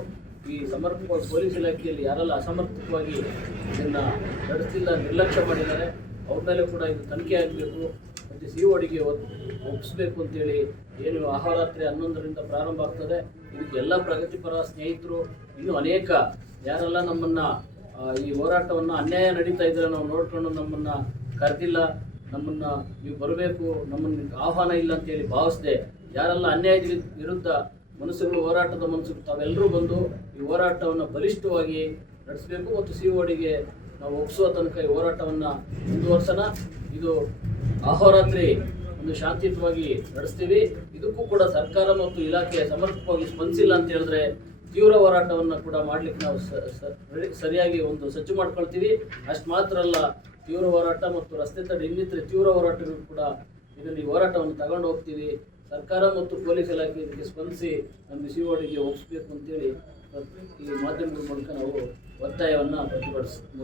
ಈ ಸಮರ್ಪಕವಾಗಿ ಪೊಲೀಸ್ ಇಲಾಖೆಯಲ್ಲಿ ಯಾರೆಲ್ಲ ಅಸಮರ್ಪಕವಾಗಿ ಇದನ್ನು ನಡೆಸ್ತಿಲ್ಲ, ನಿರ್ಲಕ್ಷ್ಯ ಮಾಡಿದ್ದಾರೆ, ಅವ್ರ ಮೇಲೆ ಕೂಡ ಇದು ತನಿಖೆ ಆಗಬೇಕು. ಮತ್ತು CODಗೆ ಒಪ್ಪಿಸ್ಬೇಕು ಅಂತೇಳಿ ಏನು ಅಹೋರಾತ್ರಿ 11ರಿಂದ ಪ್ರಾರಂಭ ಆಗ್ತದೆ. ಇದಕ್ಕೆ ಎಲ್ಲ ಪ್ರಗತಿಪರ ಸ್ನೇಹಿತರು, ಇನ್ನೂ ಅನೇಕ ಯಾರೆಲ್ಲ ನಮ್ಮನ್ನು ಈ ಹೋರಾಟವನ್ನು ಅನ್ಯಾಯ ನಡೀತಾ ಇದ್ದರೆ ನಾವು ನೋಡಿಕೊಂಡು ನಮ್ಮನ್ನು ಕರೆದಿಲ್ಲ, ನಮ್ಮನ್ನು ನೀವು ಬರಬೇಕು, ನಮ್ಮನ್ನು ಆಹ್ವಾನ ಇಲ್ಲ ಅಂತೇಳಿ ಭಾವಿಸದೆ ಯಾರೆಲ್ಲ ಅನ್ಯಾಯದ ವಿರುದ್ಧ ಮನಸ್ಸುಗಳು, ಹೋರಾಟದ ಮನಸ್ಸುಗಳು ತಾವೆಲ್ಲರೂ ಬಂದು ಈ ಹೋರಾಟವನ್ನು ಬಲಿಷ್ಠವಾಗಿ ನಡೆಸಬೇಕು. ಮತ್ತು CODಗೆ ನಾವು ಒಪ್ಪಿಸುವ ತನಕ ಈ ಹೋರಾಟವನ್ನು ಮುಂದುವರ್ಸೋಣ. ಇದು ಅಹೋರಾತ್ರಿ ಒಂದು ಶಾಂತಿಯುತವಾಗಿ ನಡೆಸ್ತೀವಿ. ಇದಕ್ಕೂ ಕೂಡ ಸರ್ಕಾರ ಮತ್ತು ಇಲಾಖೆ ಸಮರ್ಪಕವಾಗಿ ಸ್ಪಂದಿಸಿಲ್ಲ ಅಂತ ಹೇಳಿದ್ರೆ ತೀವ್ರ ಹೋರಾಟವನ್ನು ಕೂಡ ಮಾಡಲಿಕ್ಕೆ ನಾವು ಸರಿಯಾಗಿ ಒಂದು ಸಜ್ಜು ಮಾಡ್ಕೊಳ್ತೀವಿ. ಅಷ್ಟು ಮಾತ್ರ ಅಲ್ಲ, ತೀವ್ರ ಹೋರಾಟ ಮತ್ತು ರಸ್ತೆ ತಡೆ ಇನ್ನಿತರೆ ತೀವ್ರ ಹೋರಾಟಗಳು ಕೂಡ ಇದರಲ್ಲಿ ಹೋರಾಟವನ್ನು ತಗೊಂಡು ಹೋಗ್ತೀವಿ. ಸರ್ಕಾರ ಮತ್ತು ಪೊಲೀಸ್ ಇಲಾಖೆ ಇದಕ್ಕೆ ಸ್ಪಂದಿಸಿ ನಮ್ಮ CODಗೆ ಒಪ್ಪಿಸಬೇಕು ಅಂತೇಳಿ ಈ ಮಾಧ್ಯಮಗಳ ಮೂಲಕ ನಾವು ಒತ್ತಾಯವನ್ನು ಪ್ರತಿಭಟಿಸ್ತೀವಿ.